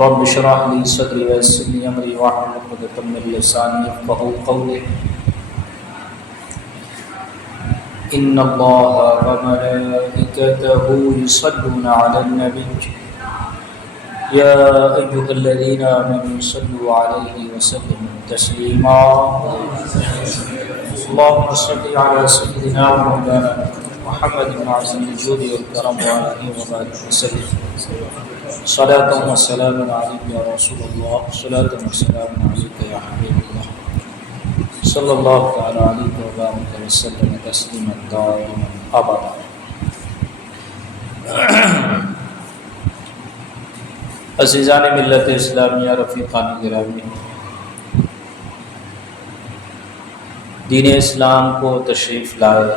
رب اشرح لي صدري ويسر لي امري واحلل عقدة من لساني يفقهوا قولي ان الله وملائكته يصلون على النبي يا ايها الذين امنوا صلوا عليه وسلموا تسليما اللهم صل على سيدنا ومولانا محمد بن عظيم الجود والكرم وعلى اله وصحبه وسلم صلاة وسلام عليك يا رسول الله صلاة وسلام عليك يا حبيب الله صلی اللہ تعالی علیہ وبارک وسلم تسلیما دائما ابدا۔ عزیزان ملت اسلامیہ، رفیقان گرامی، دین اسلام کو تشریف لائے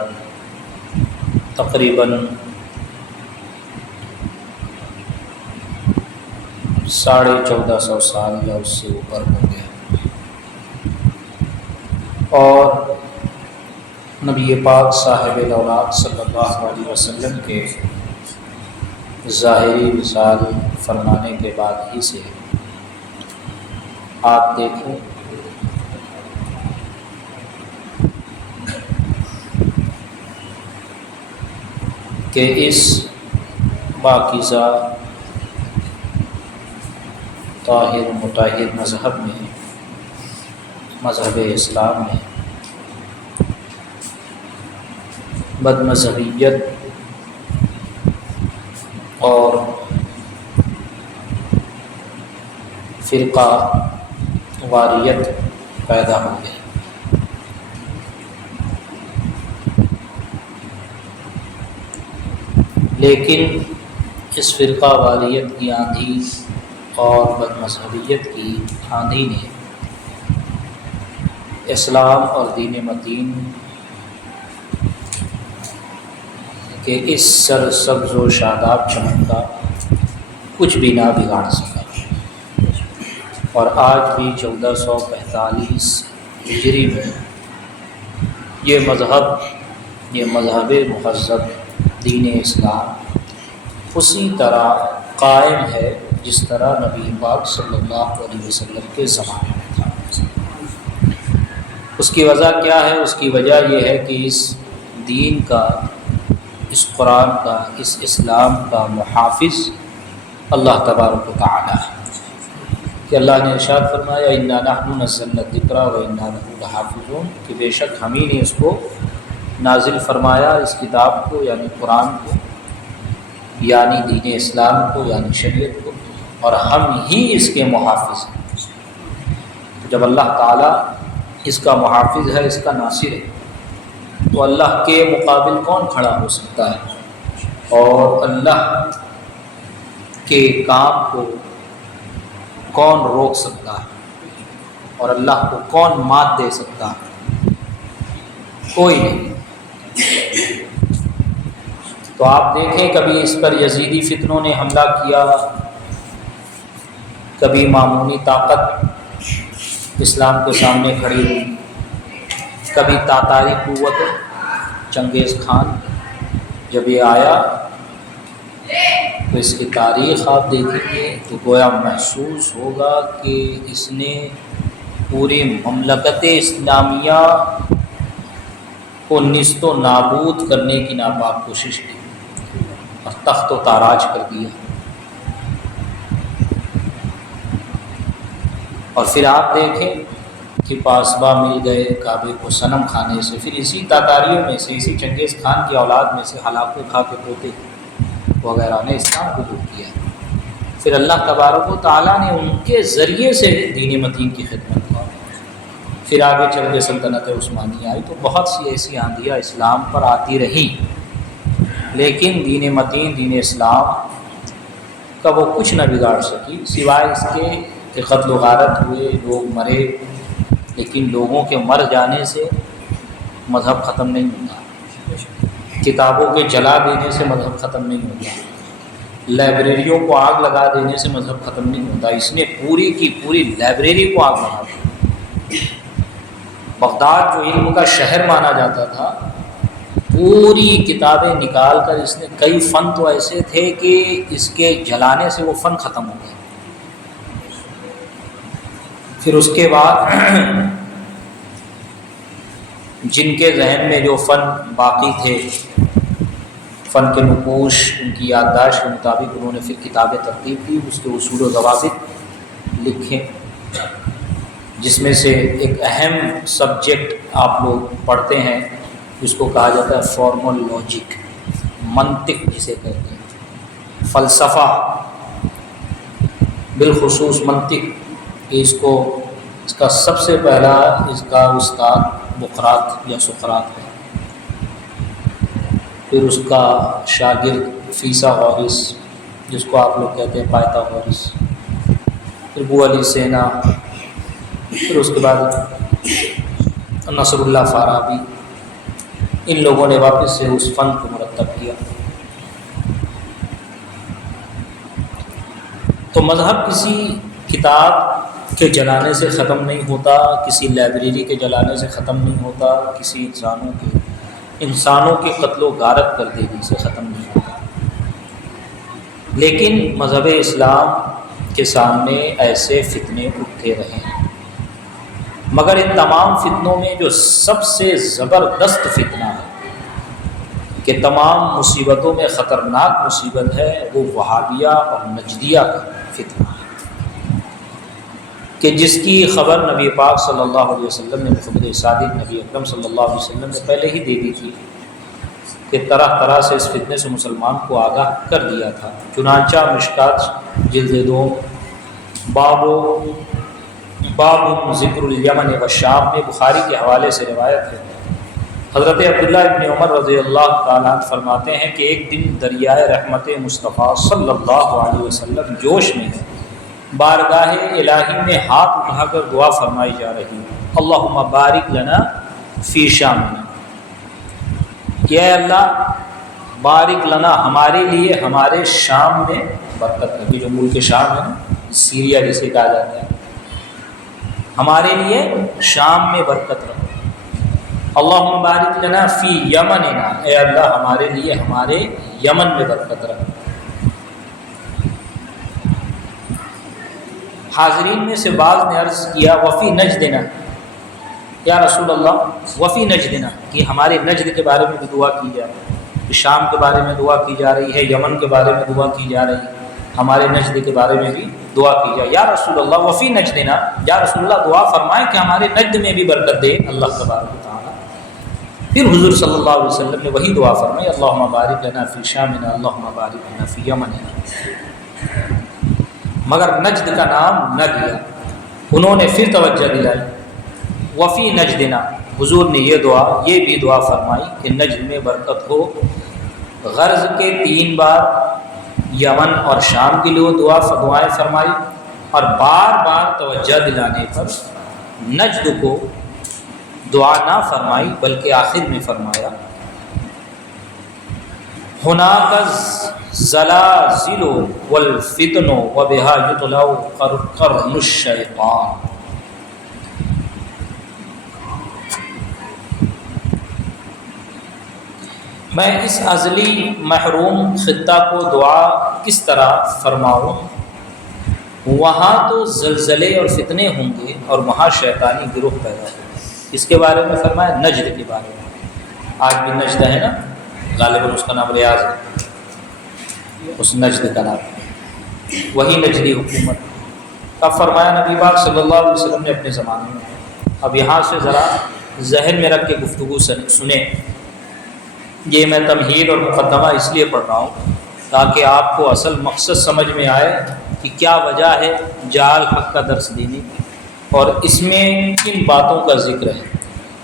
تقریباً 1450 سال یا اس سے اوپر ہو گیا، اور نبی پاک صاحب الاولاد صلی اللہ علیہ وسلم کے ظاہری وصال فرمانے کے بعد ہی سے آپ دیکھیں کہ اس پاکیزہ طاہر مطہر مذہب میں، مذہب اسلام میں بد مذہبیت اور فرقہ واریت پیدا ہو گئی۔ لیکن اس فرقہ واریت کی آندھی اور بد مذہبیت کی آندھی نے اسلام اور دین متین کہ اس سرسبز و شاداب چمن کا کچھ بھی نہ بگاڑ سکا، اور آج بھی 1445 ہجری میں یہ مذہب مہذب دین اسلام اسی طرح قائم ہے جس طرح نبی پاک صلی اللہ علیہ وسلم کے زمانے میں تھا۔ اس کی وجہ کیا ہے؟ اس کی وجہ یہ ہے کہ اس دین کا، اس قرآن کا، اس اسلام کا محافظ اللہ تبارک و تعالی ہے، کہ اللہ نے ارشاد فرمایا انا نحن نزلنا الذکر وانا لہ لحافظون، کہ بے شک ہم ہی نے اس کو نازل فرمایا، اس کتاب کو یعنی قرآن کو، یعنی دین اسلام کو، یعنی شریعت کو، اور ہم ہی اس کے محافظ ہیں۔ جب اللہ تعالیٰ اس کا محافظ ہے، اس کا ناصر ہے، تو اللہ کے مقابل کون کھڑا ہو سکتا ہے؟ اور اللہ کے کام کو کون روک سکتا ہے؟ اور اللہ کو کون مات دے سکتا ہے؟ کوئی نہیں۔ تو آپ دیکھیں کبھی اس پر یزیدی فتنوں نے حملہ کیا، کبھی معمونی طاقت اسلام کے سامنے کھڑی ہوئی، کبھی تاتاری قوت چنگیز خان جب یہ آیا تو اس کی تاریخ آپ دیکھیں گے تو گویا محسوس ہوگا کہ اس نے پوری مملکت اسلامیہ کو نیست و نابود کرنے کی ناپاک کوشش کی اور تخت و تاراج کر دیا۔ اور پھر آپ دیکھیں کہ پاسباں مل گئے کعبے کو صنم کھانے سے، پھر اسی تاتاریوں میں سے، اسی چنگیز خان کی اولاد میں سے ہلاکو کھا کے پوتے وغیرہ نے اسلام کو دور کیا۔ پھر اللہ تبارک و تعالیٰ نے ان کے ذریعے سے دین متین کی خدمت کی۔ پھر آگے چل کے سلطنت عثمانیہ آئی، تو بہت سی ایسی آندیاں اسلام پر آتی رہیں، لیکن دین متین، دین اسلام کا وہ کچھ نہ بگاڑ سکی، سوائے اس کے کہ قتل و غارت ہوئے، لوگ مرے، لیکن لوگوں کے مر جانے سے مذہب ختم نہیں ہوتا، کتابوں کے جلا دینے سے مذہب ختم نہیں ہوتا، لائبریریوں کو آگ لگا دینے سے مذہب ختم نہیں ہوتا۔ اس نے پوری کی پوری لائبریری کو آگ لگا دی۔ بغداد جو علم کا شہر مانا جاتا تھا، پوری کتابیں نکال کر اس نے، کئی فن تو ایسے تھے کہ اس کے جلانے سے وہ فن ختم ہو گئے، پھر اس کے بعد جن کے ذہن میں جو فن باقی تھے، فن کے نقوش، ان کی یادداشت کے مطابق انہوں نے پھر کتابیں ترتیب کی، اس کے اصول و ضوابط لکھے، جس میں سے ایک اہم سبجیکٹ آپ لوگ پڑھتے ہیں جس کو کہا جاتا ہے فارمل لاجک، منطق جسے کہتے ہیں، فلسفہ، بالخصوص منطق۔ اس کا سب سے پہلا اس کا استاد بقراط یا سقراط ہے، پھر اس کا شاگرد فیثاغورس جس کو آپ لوگ کہتے ہیں پائتھاغورس، پھر ابو علی سینا، پھر اس کے بعد نصر اللہ فارابی۔ ان لوگوں نے واپس سے اس فن کو مرتب کیا۔ تو مذہب کسی کتاب کے جلانے سے ختم نہیں ہوتا، کسی لائبریری کے جلانے سے ختم نہیں ہوتا، کسی انسانوں کے قتل و غارت کر دینے سے ختم نہیں ہوتا، لیکن مذہب اسلام کے سامنے ایسے فتنے اٹھتے رہے ہیں۔ مگر ان تمام فتنوں میں جو سب سے زبردست فتنہ ہے کہ تمام مصیبتوں میں خطرناک مصیبت ہے، وہ وہابیہ اور نجدیہ کا فتنہ ہے، کہ جس کی خبر نبی پاک صلی اللہ علیہ وسلم نے، مخبر صادق نبی اکرم صلی اللہ علیہ وسلم نے پہلے ہی دے دی تھی کہ طرح طرح سے اس فتنے سے مسلمان کو آگاہ کر دیا تھا۔ چنانچہ مشکات جلد 2 باب ذکر الیمن و شام میں بخاری کے حوالے سے روایت ہے، حضرت عبداللہ ابن عمر رضی اللہ تعالیٰ عنہ فرماتے ہیں کہ ایک دن دریائے رحمت مصطفیٰ صلی اللہ علیہ وسلم جوش میں ہے، بارگاہ الہی میں ہاتھ اٹھا کر دعا فرمائی جا رہی ہے، اللہم بارک لنا فی شامنا، کہ اے اللہ بارک لنا، ہمارے لیے ہمارے شام میں برکت ہے، جو ملک شام ہے نا، سیریا جسے کہا جاتا ہے، ہمارے لیے شام میں برکت رکھو۔ اللہم بارک لنا فی یمننا، اے اللہ ہمارے لیے ہمارے یمن میں برکت رکھو۔ حاضرین میں سے بعض نے عرض کیا وفی نجدنا، یا رسول اللہ وفی نجدنا، کہ ہمارے نجد کے بارے میں بھی دعا کی جائے، کہ شام کے بارے میں دعا کی جا رہی ہے، یمن کے بارے میں دعا کی جا رہی ہے، ہمارے نجد کے بارے میں بھی دعا کی جائے۔ یا رسول اللہ وفی نجدنا، یا رسول اللہ دعا فرمائیں کہ ہمارے نجد میں بھی برکت دے اللہ تبارک و تعالیٰ۔ پھر حضور صلی اللہ علیہ وسلم نے وہی دعا فرمائی، اللہم بارک لنا فی شامنا، اللہم بارک لنا فی یمننا، مگر نجد کا نام نہ لیا۔ انہوں نے پھر توجہ دلائی، وفی نجدنا، حضور نے یہ بھی دعا فرمائی کہ نجد میں برکت ہو۔ غرض کے 3 بار یمن اور شام کے لیے دعائیں فرمائی، اور بار بار توجہ دلانے پر نجد کو دعا نہ فرمائی، بلکہ آخر میں فرمایا ہناک الزلازل والفتن وبہا یطلع قرن الشیطان۔ میں اس ازلی محروم خطہ کو دعا کس طرح فرماؤں؟ وہاں تو زلزلے اور فتنے ہوں گے اور وہاں شیطانی گروہ پیدا ہوگا۔ اس کے بارے میں فرمایا نجد کے بارے میں، آج بھی نجد ہے نا، غالباً اس کا نام ریاض ہے، اس نجد کا نام، وہی نجدی حکومت۔ اب فرمایا نبی پاک صلی اللہ علیہ وسلم نے اپنے زمانے میں۔ اب یہاں سے ذرا ذہن میں رکھ کے گفتگو سنیں، یہ میں تمہید اور مقدمہ اس لیے پڑھ رہا ہوں تاکہ آپ کو اصل مقصد سمجھ میں آئے کہ کیا وجہ ہے جعل حق کا درس دینے کی، اور اس میں کن باتوں کا ذکر ہے۔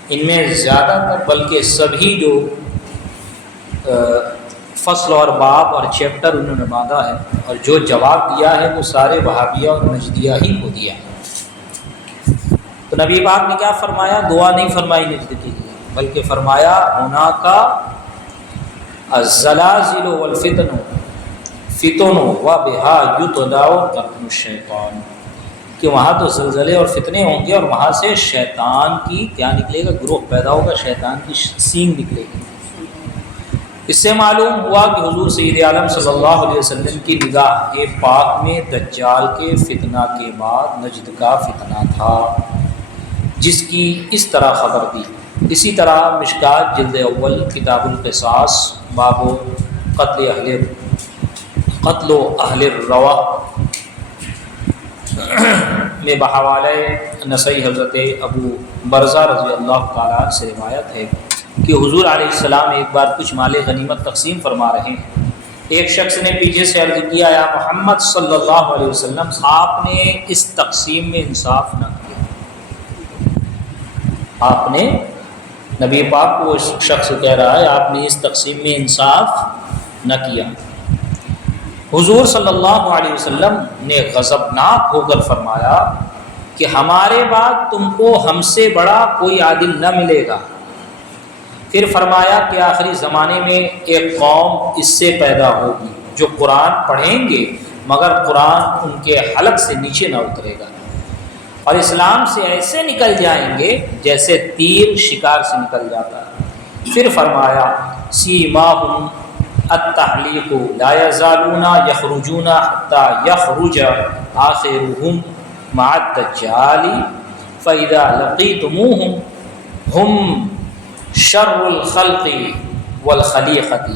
ان میں زیادہ تر بلکہ سبھی جو فصل اور باب اور چیپٹر انہوں نے باندھا ہے اور جو جواب دیا ہے وہ سارے وہابیہ اور نجدیہ ہی کو دیا ہے۔ تو نبی پاک نے کیا فرمایا؟ دعا نہیں فرمائی نجد کے لیے، بلکہ فرمایا ہناک الزلازل والفتن فتن وبہا یطلع قرن الشیطان، کہ وہاں تو زلزلے اور فتنے ہوں گے اور وہاں سے شیطان کی کیا نکلے گا؟ گروہ پیدا ہوگا، شیطان کی سینگ نکلے گی۔ اس سے معلوم ہوا کہ حضور سید عالم صلی اللہ علیہ وسلم کی نگاہ پاک میں دجال کے فتنہ کے بعد نجد کا فتنہ تھا، جس کی اس طرح خبر دی۔ اسی طرح مشکات جلد اول کتاب القصاص باب قتل و اہل الروا میں بحوالہ نسائی حضرت ابو برزہ رضی اللہ تعالیٰ عنہ سے روایت ہے کہ حضور علیہ السلام ایک بار کچھ مال غنیمت تقسیم فرما رہے ہیں۔ ایک شخص نے پیچھے سے عرض کیا، یا محمد صلی اللہ علیہ وسلم، آپ نے اس تقسیم میں انصاف نہ کیا۔ آپ نے، نبی پاک کو اس شخص کہہ رہا ہے، آپ نے اس تقسیم میں انصاف نہ کیا۔ حضور صلی اللہ علیہ وسلم نے غضبناک ہو کر فرمایا کہ ہمارے بعد تم کو ہم سے بڑا کوئی عادل نہ ملے گا۔ پھر فرمایا کہ آخری زمانے میں ایک قوم اس سے پیدا ہوگی جو قرآن پڑھیں گے مگر قرآن ان کے حلق سے نیچے نہ اترے گا، اور اسلام سے ایسے نکل جائیں گے جیسے تیر شکار سے نکل جاتا ہے۔ پھر فرمایا سیماہم التحلیق لا یزالون یخرجون حتی یخرج آخرهم مع الدجال فاذا لقیتموہم ہم شر الخلق والخلیقۃ،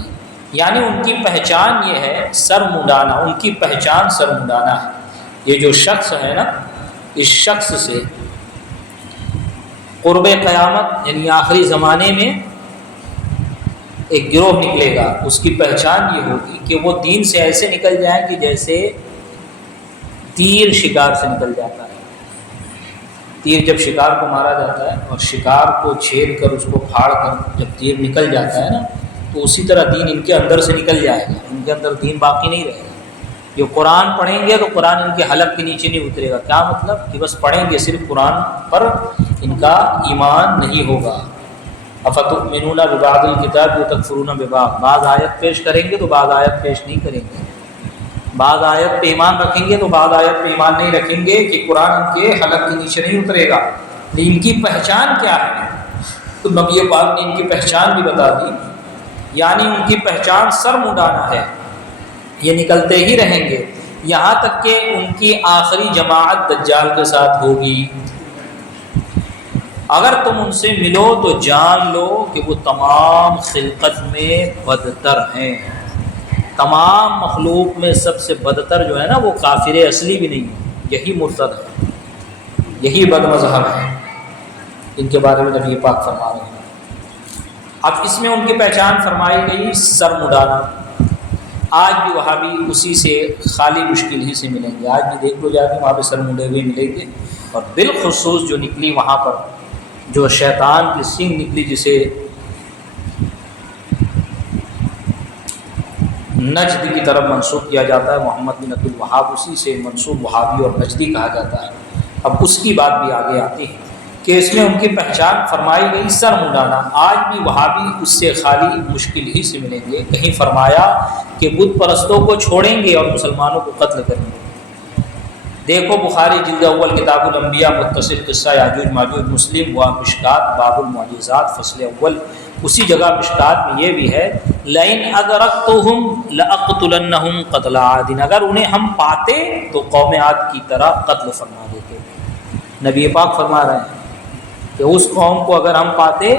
یعنی ان کی پہچان یہ ہے سر منڈانا، ان کی پہچان سر منڈانا ہے۔ یہ جو شخص ہے نا، اس شخص سے قرب قیامت یعنی آخری زمانے میں ایک گروہ نکلے گا، اس کی پہچان یہ ہوگی کہ وہ دین سے ایسے نکل جائیں کہ جیسے تیر شکار سے نکل جاتا ہے۔ تیر جب شکار کو مارا جاتا ہے اور شکار کو چھید کر اس کو پھاڑ کر جب تیر نکل جاتا ہے نا، تو اسی طرح دین ان کے اندر سے نکل جائے گا، ان کے اندر دین باقی نہیں رہے گا۔ جو قرآن پڑھیں گے تو قرآن ان کے حلق کے نیچے نہیں اترے گا۔ کیا مطلب؟ کہ بس پڑھیں گے صرف قرآن پر، ان کا ایمان نہیں ہوگا۔ افتؤمنون ببعض الکتاب وتکفرون ببعض، بعض آیت پیش کریں گے تو بعض آیت پیش نہیں کریں گے، بعض آیت پہ ایمان رکھیں گے تو بعض آیت پہ ایمان نہیں رکھیں گے، کہ قرآن ان کے حلق کے نیچے نہیں اترے گا۔ ان کی پہچان کیا ہے؟ تو نبی پاک نے ان کی پہچان بھی بتا دی، یعنی ان کی پہچان سر منڈانا ہے، یہ نکلتے ہی رہیں گے یہاں تک کہ ان کی آخری جماعت دجال کے ساتھ ہوگی۔ اگر تم ان سے ملو تو جان لو کہ وہ تمام خلقت میں بدتر ہیں، تمام مخلوق میں سب سے بدتر جو ہے نا، وہ کافر اصلی بھی نہیں ہے، یہی مرتد ہے، یہی بد مذہب ہے، ان کے بارے میں نبی پاک فرما رہے ہیں۔ اب اس میں ان کی پہچان فرمائی گئی سر مڈانا۔ آج بھی وہابی اسی سے خالی مشکل ہی سے ملیں گے، آج بھی دیکھ لو جا کے وہاں پہ سر مڈے ہوئے ملیں گے، اور بالخصوص جو نکلی وہاں پر، جو شیطان کی سنگ نکلی، جسے نجد کی طرف منسوب کیا جاتا ہے، محمد بن عبد الوہاب، اسی سے منسوب وہابی اور نجدی کہا جاتا ہے۔ اب اس کی بات بھی آگے آتی ہے کہ اس میں ان کی پہچان فرمائی گئی سر منڈانا۔ آج بھی وہابی اس سے خالی مشکل ہی سے ملیں گے۔ کہیں فرمایا کہ بت پرستوں کو چھوڑیں گے اور مسلمانوں کو قتل کریں گے۔ دیکھو بخاری جلد اول کتاب الانبیاء متصل قصہ یاجوج ماجوج، مسلم و مشکات باب المعجزات فصل اول، اسی جگہ مشکات میں یہ بھی ہے لئن ادرکتہم لاقتلنہم قتل عاد، اگر انہیں ہم پاتے تو قوم عاد کی طرح قتل فرما دیتے۔ نبی پاک فرما رہے ہیں کہ اس قوم کو اگر ہم پاتے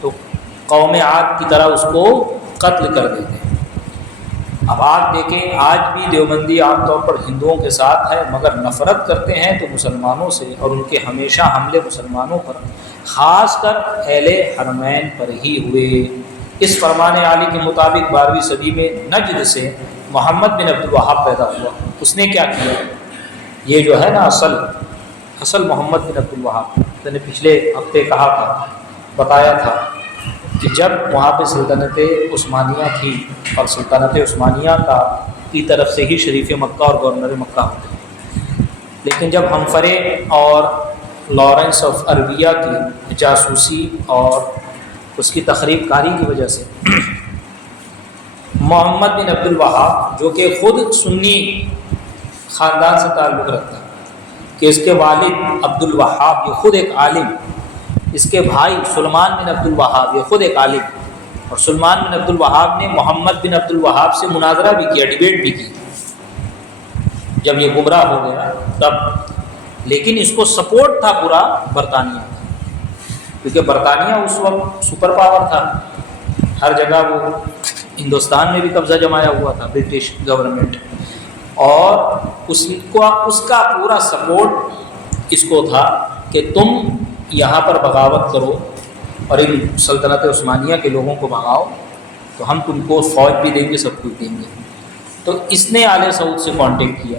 تو قوم عاد کی طرح اس کو قتل کر دیتے۔ اب آپ دیکھیں آج بھی دیوبندی عام طور پر ہندوؤں کے ساتھ ہے، مگر نفرت کرتے ہیں تو مسلمانوں سے، اور ان کے ہمیشہ حملے مسلمانوں پر، خاص کر اہل حرمین پر ہی ہوئے۔ اس فرمان عالی کے مطابق 12ویں صدی میں نجد سے محمد بن عبد الوہاب پیدا ہوا۔ اس نے کیا کیا؟ یہ جو ہے نا اصل محمد بن عبد الوہاب، میں نے پچھلے ہفتے کہا تھا، بتایا تھا کہ جب وہاں پہ سلطنت عثمانیہ تھی، اور سلطنت عثمانیہ کی طرف سے ہی شریف مکہ اور گورنر مکہ ہوتے ہیں، لیکن جب ہمفرے اور لارنس آف عربیہ کی جاسوسی اور اس کی تخریب کاری کی وجہ سے محمد بن عبد الوہاب، جو کہ خود سنی خاندان سے تعلق رکھتا ہے، کہ اس کے والد عبد الوہاب یہ خود ایک عالم، اس کے بھائی سلمان بن عبد الوہاب یہ خود ایک عالم، اور سلمان بن عبد الوہاب نے محمد بن عبد الوہاب سے مناظرہ بھی کیا، ڈیبیٹ بھی کی جب یہ گمراہ ہو گیا تب، لیکن اس کو سپورٹ تھا پورا برطانیہ کا، کیونکہ برطانیہ اس وقت سپر پاور تھا، ہر جگہ وہ ہندوستان میں بھی قبضہ جمایا ہوا تھا برٹش گورنمنٹ، اور اس کا پورا سپورٹ اس کو تھا کہ تم یہاں پر بغاوت کرو اور ان سلطنت عثمانیہ کے لوگوں کو بھگاؤ تو ہم تم کو فوج بھی دیں گے، سب کچھ دیں گے۔ تو اس نے آل سعود سے کانٹیکٹ کیا۔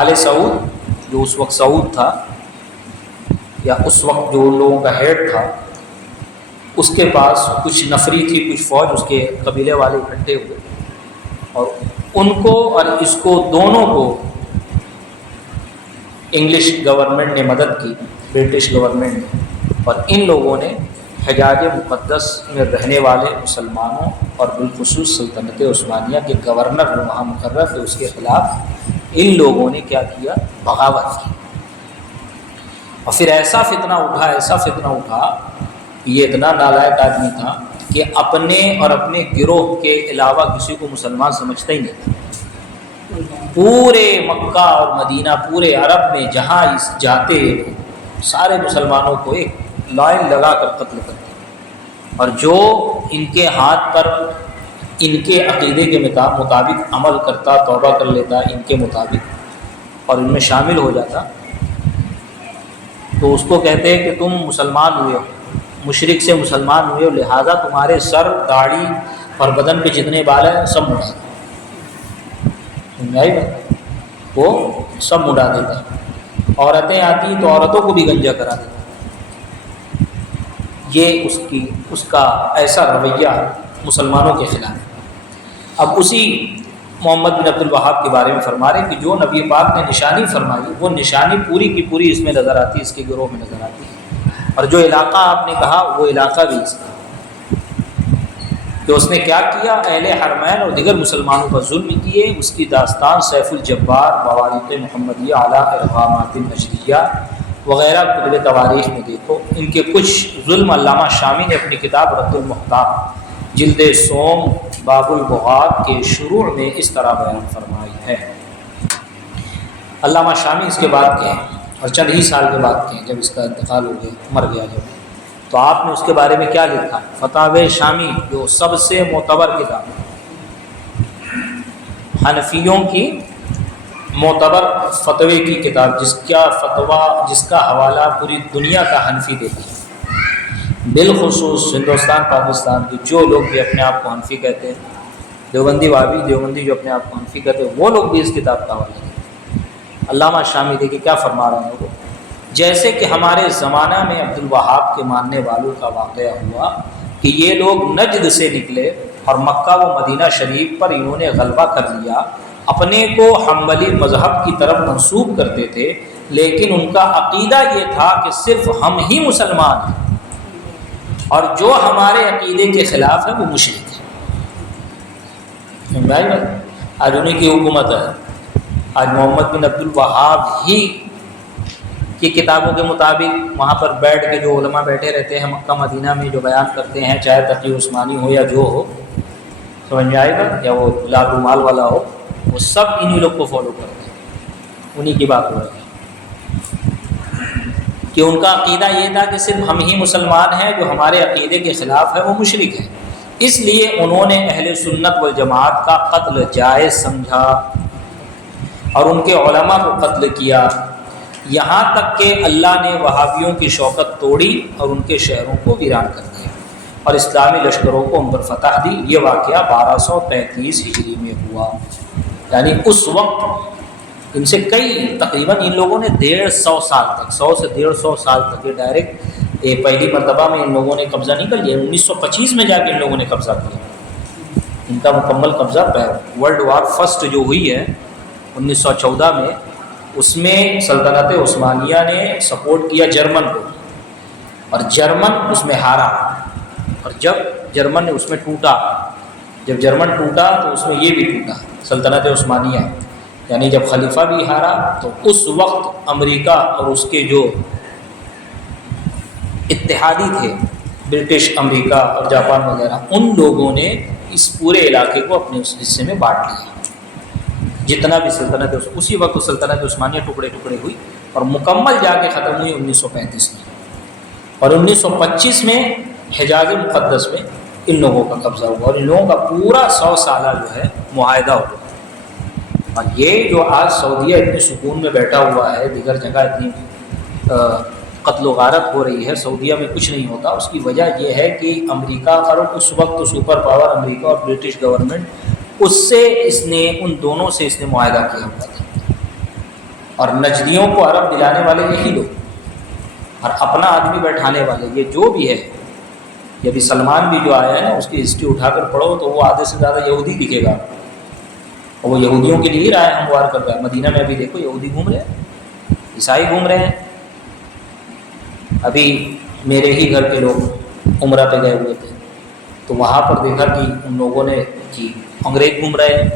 آل سعود جو اس وقت سعود تھا، یا اس وقت جو ان لوگوں کا ہیڈ تھا، اس کے پاس کچھ نفری تھی، کچھ فوج، اس کے قبیلے والے اکٹھے ہوئے، اور ان کو اور اس کو دونوں کو انگلش گورنمنٹ نے مدد کی، برٹش گورنمنٹ نے، اور ان لوگوں نے حجاز مقدس میں رہنے والے مسلمانوں اور بالخصوص سلطنت عثمانیہ کے گورنر جو وہاں مقرر تھے اس کے خلاف ان لوگوں نے کیا کیا؟ بغاوت کی۔ اور پھر ایسا فتنہ اٹھا، یہ اتنا نالائق آدمی تھا کہ اپنے اور اپنے گروہ کے علاوہ کسی کو مسلمان سمجھتا ہی نہیں تھا۔ پورے مکہ اور مدینہ، پورے عرب میں جہاں جاتے سارے مسلمانوں کو ایک لائن لگا کر قتل کرتے، اور جو ان کے ہاتھ پر ان کے عقیدے کے مطابق عمل کرتا، توبہ کر لیتا ان کے مطابق اور ان میں شامل ہو جاتا، تو اس کو کہتے ہیں کہ تم مسلمان ہوئے ہو، مشرک سے مسلمان ہوئے ہو، لہٰذا تمہارے سر، داڑھی اور بدن پہ جتنے بال ہیں سب مڑا دو۔ وہ سب مڑا دیتا۔ عورتیں آتی تو عورتوں کو بھی گنجا کرا دیتا۔ یہ اس کا ایسا رویہ مسلمانوں کے خلاف۔ اب اسی محمد بن عبد الوہاب کے بارے میں فرما رہے کہ جو نبی پاک نے نشانی فرمائی وہ نشانی پوری کی پوری اس میں نظر آتی، اس کے گروہ میں نظر آتی ہے۔ اور جو علاقہ آپ نے کہا وہ علاقہ بھی اس کا، کہ اس نے کیا کیا، اہل حرمین اور دیگر مسلمانوں پر ظلم کیے۔ اس کی داستان سیف الجبار، مواریخ محمدیہ، اعلیٰ ارغامات النجدیہ وغیرہ کتب تواریخ میں دیکھو۔ ان کے کچھ ظلم علامہ شامی نے اپنی کتاب رد المحتاط جلد سوم باب البغات کے شروع میں اس طرح بیان فرمائی ہے۔ علامہ شامی اس کے بعد کے ہیں، اور چند ہی سال کے بعد کے ہیں، جب اس کا انتقال ہو گیا، مر گیا جب، تو آپ نے اس کے بارے میں کیا لکھا؟ فتاوی شامی، جو سب سے معتبر کتاب ہے، حنفیوں کی معتبر فتوے کی کتاب، جس کا حوالہ پوری دنیا کا حنفی دیتی ہے، بالخصوص ہندوستان پاکستان کے جو لوگ بھی اپنے آپ کو حنفی کہتے ہیں، دیوبندی وہابی دیوبندی جو اپنے آپ کو حنفی کہتے ہیں، وہ لوگ بھی اس کتاب کا حوالہ دیتے ہیں۔ علامہ شامی دیکھیے کیا فرما رہے ہیں وہ، جیسے کہ ہمارے زمانہ میں عبد الوہاب کے ماننے والوں کا واقعہ ہوا کہ یہ لوگ نجد سے نکلے اور مکہ و مدینہ شریف پر انہوں نے غلبہ کر لیا، اپنے کو حنبلی مذہب کی طرف منسوب کرتے تھے، لیکن ان کا عقیدہ یہ تھا کہ صرف ہم ہی مسلمان ہیں اور جو ہمارے عقیدے کے خلاف ہے وہ مشرک ہے۔ آج انہیں کی حکومت ہے، آج محمد بن عبد الوہاب ہی کی کتابوں کے مطابق وہاں پر بیٹھ کے جو علماء بیٹھے رہتے ہیں مکہ مدینہ میں، جو بیان کرتے ہیں، چاہے تقی عثمانی ہو یا جو ہو، سمجھ میں آئے گا، یا وہ لال رومال والا ہو، وہ سب انہی لوگ کو فالو کرتے ہیں، انہی کی بات ہو رہی ہے کہ ان کا عقیدہ یہ تھا کہ صرف ہم ہی مسلمان ہیں، جو ہمارے عقیدے کے خلاف ہے وہ مشرک ہے۔ اس لیے انہوں نے اہل سنت والجماعت کا قتل جائز سمجھا اور ان کے علماء کو قتل کیا، یہاں تک کہ اللہ نے وہابیوں کی شوکت توڑی اور ان کے شہروں کو ویران کر دیا اور اسلامی لشکروں کو ان پر فتح دی۔ یہ واقعہ 1233 ہجری میں ہوا، یعنی اس وقت ان سے تقریباً ان لوگوں نے 150 سال تک، 100 سے 150 سال تک، یہ ڈائریکٹ پہلی مرتبہ میں ان لوگوں نے قبضہ نہیں کر لیا، 1925 میں جا کے ان لوگوں نے قبضہ کیا، ان کا مکمل قبضہ ورلڈ وار فرسٹ جو ہوئی ہے 1914 میں، اس میں سلطنت عثمانیہ نے سپورٹ کیا جرمن کو، اور جرمن اس میں ہارا، اور جب جرمن نے اس میں ٹوٹا، جب جرمن ٹوٹا تو اس میں یہ بھی ٹوٹا سلطنت عثمانیہ، یعنی جب خلیفہ بھی ہارا تو اس وقت امریکہ اور اس کے جو اتحادی تھے برٹش، امریکہ اور جاپان وغیرہ، ان لوگوں نے اس پورے علاقے کو اپنے اس حصے میں بانٹ لیا، جتنا بھی سلطنت ہے اسی وقت سلطنت عثمانیہ ٹکڑے ٹکڑے ہوئی اور مکمل جا کے ختم ہوئی 1935 میں، اور 1925 میں حجاز مقدس میں ان لوگوں کا قبضہ ہوا اور ان لوگوں کا پورا 100 سالہ جو ہے معاہدہ ہوا۔ اور یہ جو آج سعودیہ اتنے سکون میں بیٹھا ہوا ہے، دیگر جگہ اتنی قتل و غارت ہو رہی ہے، سعودیہ میں کچھ نہیں ہوتا، اس کی وجہ یہ ہے کہ امریکہ اور اس وقت سپر پاور امریکہ اور برٹش گورنمنٹ، اس سے اس نے ان دونوں سے اس نے معاہدہ کیا ہوا تھا، اور نجدیوں کو عرب دلانے والے یہی لوگ اور اپنا آدمی بیٹھانے والے، یہ جو بھی ہے، یہ بھی سلمان بھی جو آیا ہے نا، اس کی ہسٹری اٹھا کر پڑھو تو وہ آدھے سے زیادہ یہودی دکھے گا، اور وہ یہودیوں کے لیے رائے ہموار کر رہا ہے۔ مدینہ میں ابھی دیکھو یہودی گھوم رہے ہیں، عیسائی گھوم رہے ہیں۔ ابھی میرے ہی گھر کے لوگ عمرہ پہ گئے ہوئے تھے تو وہاں پر دیکھا کہ ان لوگوں نے کہ انگریز گھوم رہے ہیں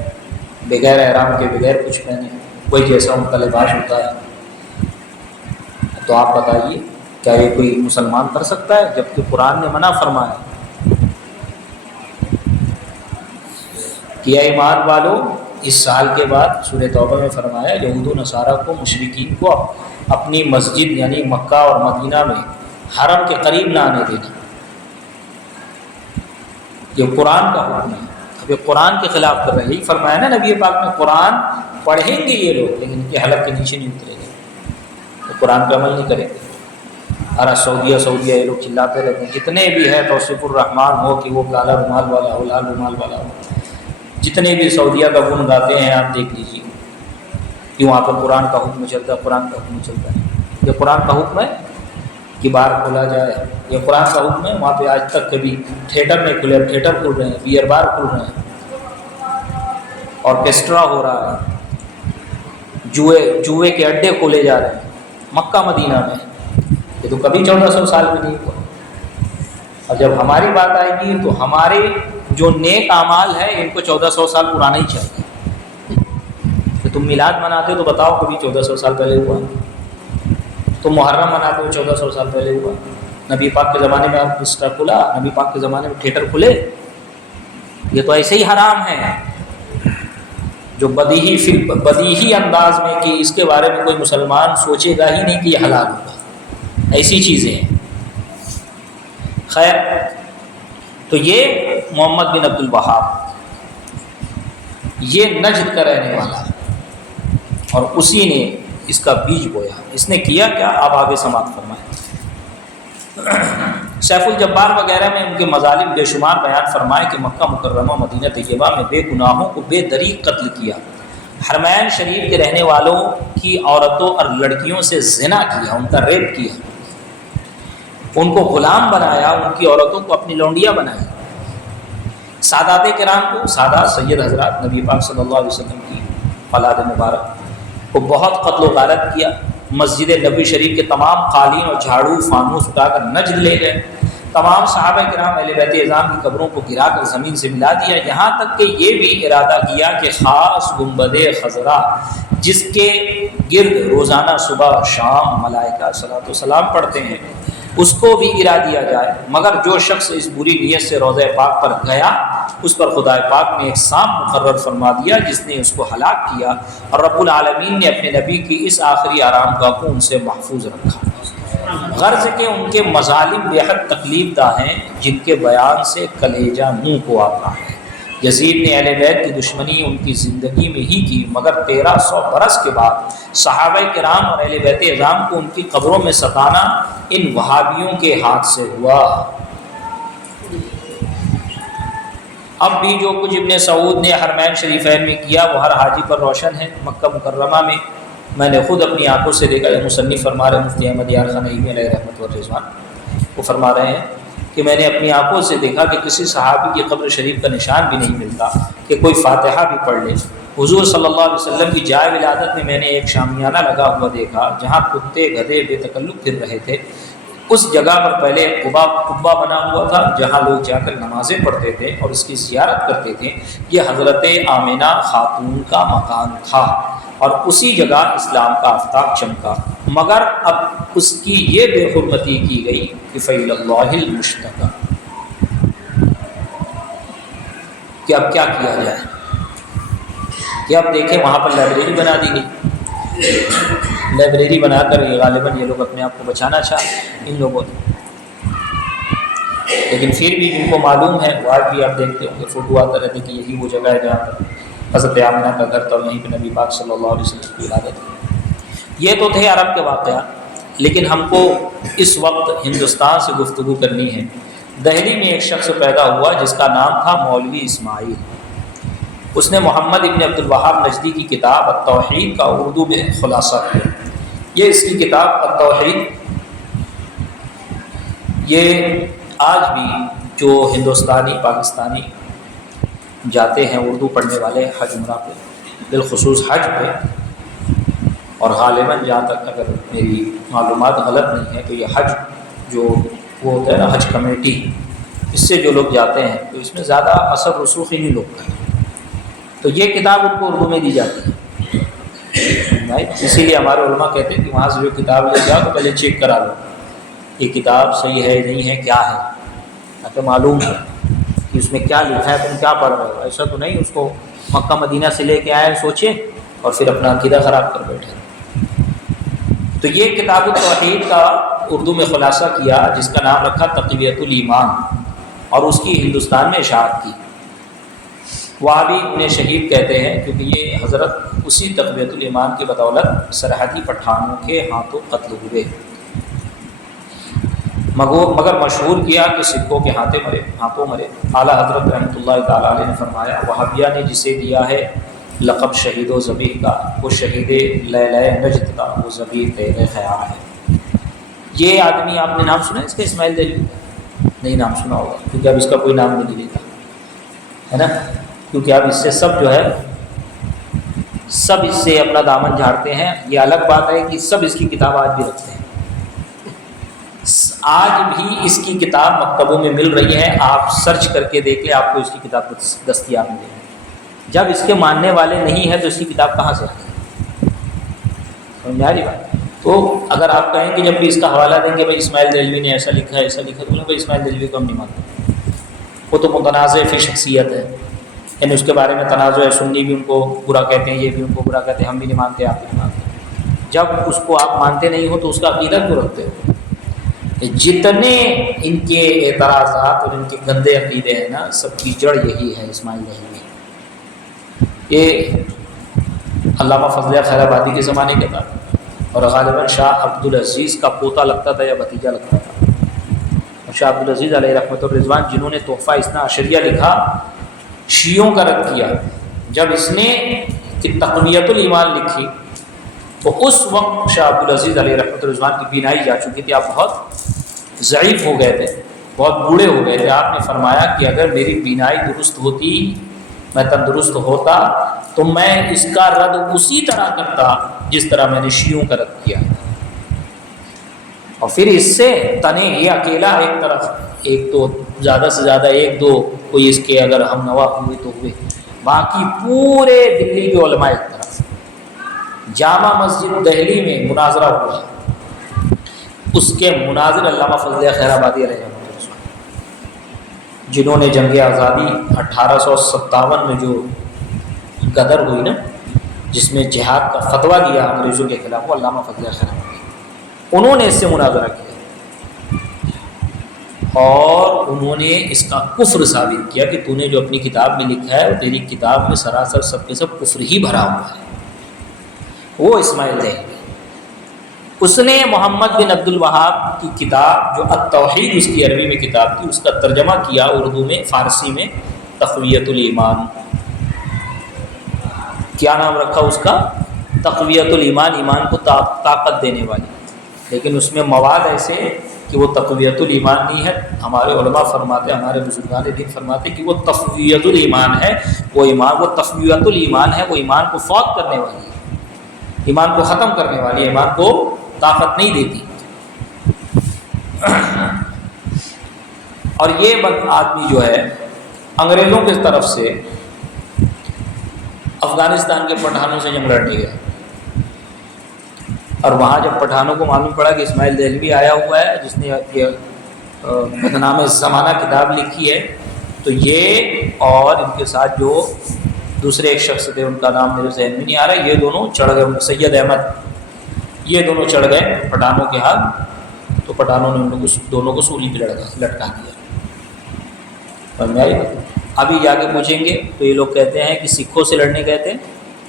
بغیر احرام کے، بغیر کچھ پہنے، کوئی جیسا ان کا لباس ہوتا ہے۔ تو آپ بتائیے کیا یہ کوئی مسلمان کر سکتا ہے جبکہ قرآن نے منع فرمایا کہ اے ایمان والو، اس سال کے بعد سورہ توبہ میں فرمایا یہود و نصارہ کو، مشرکین کو اپنی مسجد یعنی مکہ اور مدینہ میں حرم کے قریب نہ آنے دینا۔ یہ قرآن کا حکم ہے، اب یہ قرآن کے خلاف کر رہے ہیں۔ یہی فرمایا نا نبی پاک نے، قرآن پڑھیں گے یہ لوگ لیکن ان کے حلق کے نیچے نہیں اترے گے، تو قرآن پہ عمل نہیں کریں گے۔ ارا سعودیہ سعودیہ یہ لوگ چلاتے رہتے ہیں، جتنے بھی ہے توصیف الرحمان ہو کہ وہ کالا رومال والا ہو، لال رومال والا ہو، جتنے بھی سعودیہ کا گن گاتے ہیں آپ دیکھ لیجیے کہ وہاں پر قرآن کا حکم چلتا ہے، قرآن کا حکم چلتا ہے۔ یہ قرآن کا حکم ہے کہ بار کھولا جائے، یہ قرآن کا حکم ہے۔ وہاں پہ آج تک کبھی تھیٹر نہیں کھلے، تھیٹر کھل رہے ہیں، بیئر بار کھل رہے ہیں، آرکیسٹرا ہو رہا ہے، جوئے کے اڈے کھولے جا رہے ہیں مکہ مدینہ میں۔ یہ تو کبھی 1400 سال میں نہیں ہوا۔ اور جب ہماری بات آئے گی تو ہمارے جو نیک اعمال ہے ان کو 1400 سال پرانا ہی چاہیے۔ کہ تم میلاد مناتے ہو تو بتاؤ کبھی 1400 سال پہلے ہوا؟ تم محرم مناتے ہو 1400 سال پہلے ہوا؟ نبی پاک کے زمانے میں آرکیسٹرا کھلا، نبی پاک کے زمانے میں تھیٹر کھلے؟ یہ تو ایسے ہی حرام ہے جو بدیہی انداز میں کہ اس کے بارے میں کوئی مسلمان سوچے گا ہی نہیں کہ یہ حلال ہوگا، ایسی چیزیں ہیں۔ خیر، تو یہ محمد بن عبد الوہاب، یہ نجد کا رہنے والا اور اسی نے اس کا بیج بویا۔ اس نے کیا کیا، آپ آگے سماعت فرمائیں۔ سیف الجبار وغیرہ میں ان کے مظالم بے شمار بیان فرمائے کہ مکہ مکرمہ مدینہ طیبہ میں بے گناہوں کو بے دریغ قتل کیا، حرمین شریف کے رہنے والوں کی عورتوں اور لڑکیوں سے زنا کیا، ان کا ریپ کیا، ان کو غلام بنایا، ان کی عورتوں کو اپنی لونڈیاں بنایا، سادات کرام کو، سادات سید حضرات نبی پاک صلی اللہ علیہ وسلم کی اولاد مبارک کو بہت قتل و غارت کیا۔ مسجد نبی شریف کے تمام قالین اور جھاڑو فانوس اٹھا کر نجد لے گئے، تمام صحابہ کرام اہل بیت اعظام کی قبروں کو گرا کر زمین سے ملا دیا، یہاں تک کہ یہ بھی ارادہ کیا کہ خاص گنبد خضرا جس کے گرد روزانہ صبح اور شام ملائکہ صلاۃ و سلام پڑھتے ہیں اس کو بھی گرا دیا جائے، مگر جو شخص اس بری نیت سے روضہ پاک پر گیا اس پر خدا پاک نے ایک سانپ مقرر فرما دیا جس نے اس کو ہلاک کیا، اور رب العالمین نے اپنے نبی کی اس آخری آرام گاہ کو ان سے محفوظ رکھا۔ غرض کہ ان کے مظالم بے حد تکلیف دہ ہیں جن کے بیان سے کلیجہ منہ کو آتا ہے۔ یزید نے اہل بیت کی دشمنی ان کی زندگی میں ہی کی، مگر 1300 برس کے بعد صحابہ کرام اور اہل بیت اعظام کو ان کی قبروں میں ستانا ان وہابیوں کے ہاتھ سے ہوا۔ اب بھی جو کچھ ابن سعود نے حرمین شریفین میں کیا وہ ہر حاجی پر روشن ہے۔ مکہ مکرمہ میں میں نے خود اپنی آنکھوں سے دیکھا، یہ مصنف فرما رہے مفتی احمد یار خان نعیمی علیہ رحمۃ و رضوان، وہ فرما رہے ہیں کہ میں نے اپنی آنکھوں سے دیکھا کہ کسی صحابی کی قبر شریف کا نشان بھی نہیں ملتا کہ کوئی فاتحہ بھی پڑھ لے۔ حضور صلی اللہ علیہ وسلم کی جائے ولادت میں میں نے ایک شامیانہ لگا ہوا دیکھا جہاں کتے گدھے بے تکلف پھر رہے تھے۔ اس جگہ پر پہلے قبہ بنا ہوا تھا جہاں لوگ جا کر نمازیں پڑھتے تھے اور اس کی زیارت کرتے تھے۔ یہ حضرت آمنہ خاتون کا مکان تھا اور اسی جگہ اسلام کا آفتاب چمکا۔ مگر اب اس کی یہ بے حرمتی کی گئی کہ فإلی اللہ المشتکى، کہ اب کیا کیا جائے، کہ اب دیکھیں وہاں پر لائبریری بنا دی گئی، لائبریری بنا کر غالباً یہ لوگ اپنے آپ کو بچانا چاہے ان لوگوں نے، لیکن پھر بھی جن کو معلوم ہے وہ آج بھی آپ دیکھتے ہوں گے فوٹو آتا رہتے کہ یہی وہ جگہ ہے جہاں پر حضرت آمنہ کا گھر تھا اور یہیں پہ نبی پاک صلی اللہ علیہ وسلم کی ولادت ہوئی۔ یہ تو تھے عرب کے واقعات، لیکن ہم کو اس وقت ہندوستان سے گفتگو کرنی ہے۔ دہلی میں ایک شخص پیدا ہوا جس کا نام تھا مولوی اسماعیل۔ اس نے محمد ابن عبد الوہاب نجدی کی کتاب التوحید کا اردو میں خلاصہ کیا۔ یہ اس کی کتاب التوحید، یہ آج بھی جو ہندوستانی پاکستانی جاتے ہیں اردو پڑھنے والے حج عمرہ پہ، بالخصوص حج پہ، اور غالباً جہاں تک اگر میری معلومات غلط نہیں ہے تو یہ حج جو وہ ہوتا ہے نا حج کمیٹی، اس سے جو لوگ جاتے ہیں تو اس میں زیادہ اثر رسوخ انہی لوگ کا ہے، تو یہ کتاب ان کو اردو میں دی جاتی ہے۔ اسی لیے ہمارے علماء کہتے ہیں کہ وہاں سے جو کتاب لے جاؤ تو پہلے چیک کرا لو یہ کتاب صحیح ہے نہیں ہے، کیا ہے، تاکہ معلوم ہے کہ اس میں کیا لکھا ہے، تم کیا پڑھ رہے ہو۔ ایسا تو نہیں اس کو مکہ مدینہ سے لے کے آئے سوچے اور پھر اپنا عقیدہ خراب کر بیٹھے۔ تو یہ کتاب التوحید کا اردو میں خلاصہ کیا جس کا نام رکھا تقویۃ الایمان، اور اس کی ہندوستان میں اشاعت کی۔ وہابی انہیں شہید کہتے ہیں کیونکہ یہ حضرت اسی تقویۃ الایمان کی بدولت سرحدی پٹھانوں کے ہاتھوں قتل ہوئے، مگر مشہور کیا کہ سکھوں کے ہاتھوں مرے۔ اعلیٰ حضرت رحمۃ اللہ تعالیٰ علیہ نے فرمایا وہابیہ نے جسے دیا ہے لقب شہید و ذبیح کا، وہ شہید لیلہ نجد کا، وہ ذبیح تیر خیار ہے۔ یہ آدمی آپ نے نام سنا ہے اس کا؟ اسماعیل دہلوی نہیں نام سنا ہوگا کیونکہ اب اس کا کوئی نام نہیں لیتا ہے نا، کیونکہ اب اس سے سب جو ہے سب اس سے اپنا دامن جھاڑتے ہیں۔ یہ الگ بات ہے کہ سب اس کی کتاب آج بھی رکھتے ہیں، آج بھی اس کی کتاب مکتبوں میں مل رہی ہے، آپ سرچ کر کے دیکھ لیں آپ کو اس کی کتاب دستیاب ملے گی۔ جب اس کے ماننے والے نہیں ہیں تو اس کی کتاب کہاں سے آئے گی؟ سمجھ آ رہی بات؟ تو اگر آپ کہیں کہ جب بھی اس کا حوالہ دیں گے بھائی اسماعیل دہلوی نے ایسا لکھا ہے ایسا لکھا، تو بھائی اسماعیل دہلوی کو ہم نہیں مانتے، وہ تو متنازع فی شخصیت ہے، یعنی اس کے بارے میں تنازع ہے، سنی بھی ان کو برا کہتے ہیں، یہ بھی ان کو برا کہتے ہیں، ہم بھی نہیں مانتے آپ بھی نہیں مانتے۔ جب اس کو آپ مانتے نہیں ہو تو اس کا عقیدہ کیوں رکھتے ہو؟ جتنے ان کے اعتراضات اور ان کے گندے عقیدے ہیں نا، سب کی جڑ یہی ہے اسماعیل دہلوی۔ یہ علامہ فضل خیر آبادی کے زمانے کے تھا، اور غالباً شاہ عبدالعزیز کا پوتا لگتا تھا یا بھتیجا لگتا تھا۔ اور شاہ عبدالعزیز علیہ رحمۃ الرضوان جنہوں نے تحفہ اثنا عشریہ لکھا، شیعوں کا رد کیا، جب اس نے تقویۃ الایمان لکھی تو اس وقت شاہ عبدالعزیز علیہ رحمۃ الرضوان کی بینائی جا چکی تھی، آپ بہت ضعیف ہو گئے تھے، بہت بوڑھے ہو گئے تھے۔ آپ نے فرمایا کہ اگر میری بینائی درست ہوتی، میں تندرست ہوتا تو میں اس کا رد اسی طرح کرتا جس طرح میں نے شیعوں کا رد کیا، اور پھر اس سے تنے یہ اکیلا ایک طرف، ایک تو زیادہ سے زیادہ ایک دو کوئی اس کے اگر ہم نوا ہوئے تو ہوئے، باقی پورے دلی کے علماء ایک طرف۔ جامع مسجد دہلی میں مناظرہ ہوا، اس کے مناظر علامہ فضل خیر آبادی علیہ رحمۃ اللہ، جنہوں نے جنگ آزادی 1857 میں جو غدر ہوئی نا، جس میں جہاد کا فتویٰ دیا انگریزوں کے خلاف، وہ علامہ فضل خیر آبادی، انہوں نے اس سے مناظرہ کیا اور انہوں نے اس کا کفر ثابت کیا کہ تو نے جو اپنی کتاب میں لکھا ہے تیری کتاب میں سراسر سب کے سب کفر ہی بھرا ہوا ہے۔ وہ اسماعیل دہلوی، اس نے محمد بن عبد الوہاب کی کتاب جو التوحید اس کی عربی میں کتاب تھی، اس کا ترجمہ کیا اردو میں، فارسی میں، تقویۃ الایمان۔ کیا نام رکھا اس کا؟ تقویۃ الایمان، ایمان کو طاقت دینے والی، لیکن اس میں مواد ایسے کہ وہ تقویۃ الایمان نہیں ہے۔ ہمارے علماء فرماتے، ہمارے بزرگان دین فرماتے کہ وہ تقویۃ الایمان ہے، وہ ایمان، وہ تقویۃ الایمان ہے، وہ ایمان کو فوت کرنے والی ہے، ایمان کو ختم کرنے والی ہے، ایمان کو طاقت نہیں دیتی۔ اور یہ آدمی جو ہے انگریزوں کی طرف سے افغانستان کے پٹھانوں سے جنگ لڑنے گیا، اور وہاں جب پٹھانوں کو معلوم پڑا کہ اسماعیل دہلوی آیا ہوا ہے جس نے یہ بدنام زمانہ کتاب لکھی ہے، تو یہ اور ان کے ساتھ جو دوسرے ایک شخص تھے، ان کا نام میرے ذہن میں نہیں آ رہا، یہ دونوں چڑھ گئے، سید احمد، یہ دونوں چڑھ گئے پٹھانوں کے ہاتھ، تو پٹھانوں نے ان دونوں کو سولی پہ لٹکا دیا۔ ابھی جا کے پوچھیں گے تو یہ لوگ کہتے ہیں کہ سکھوں سے لڑنے گئے تھے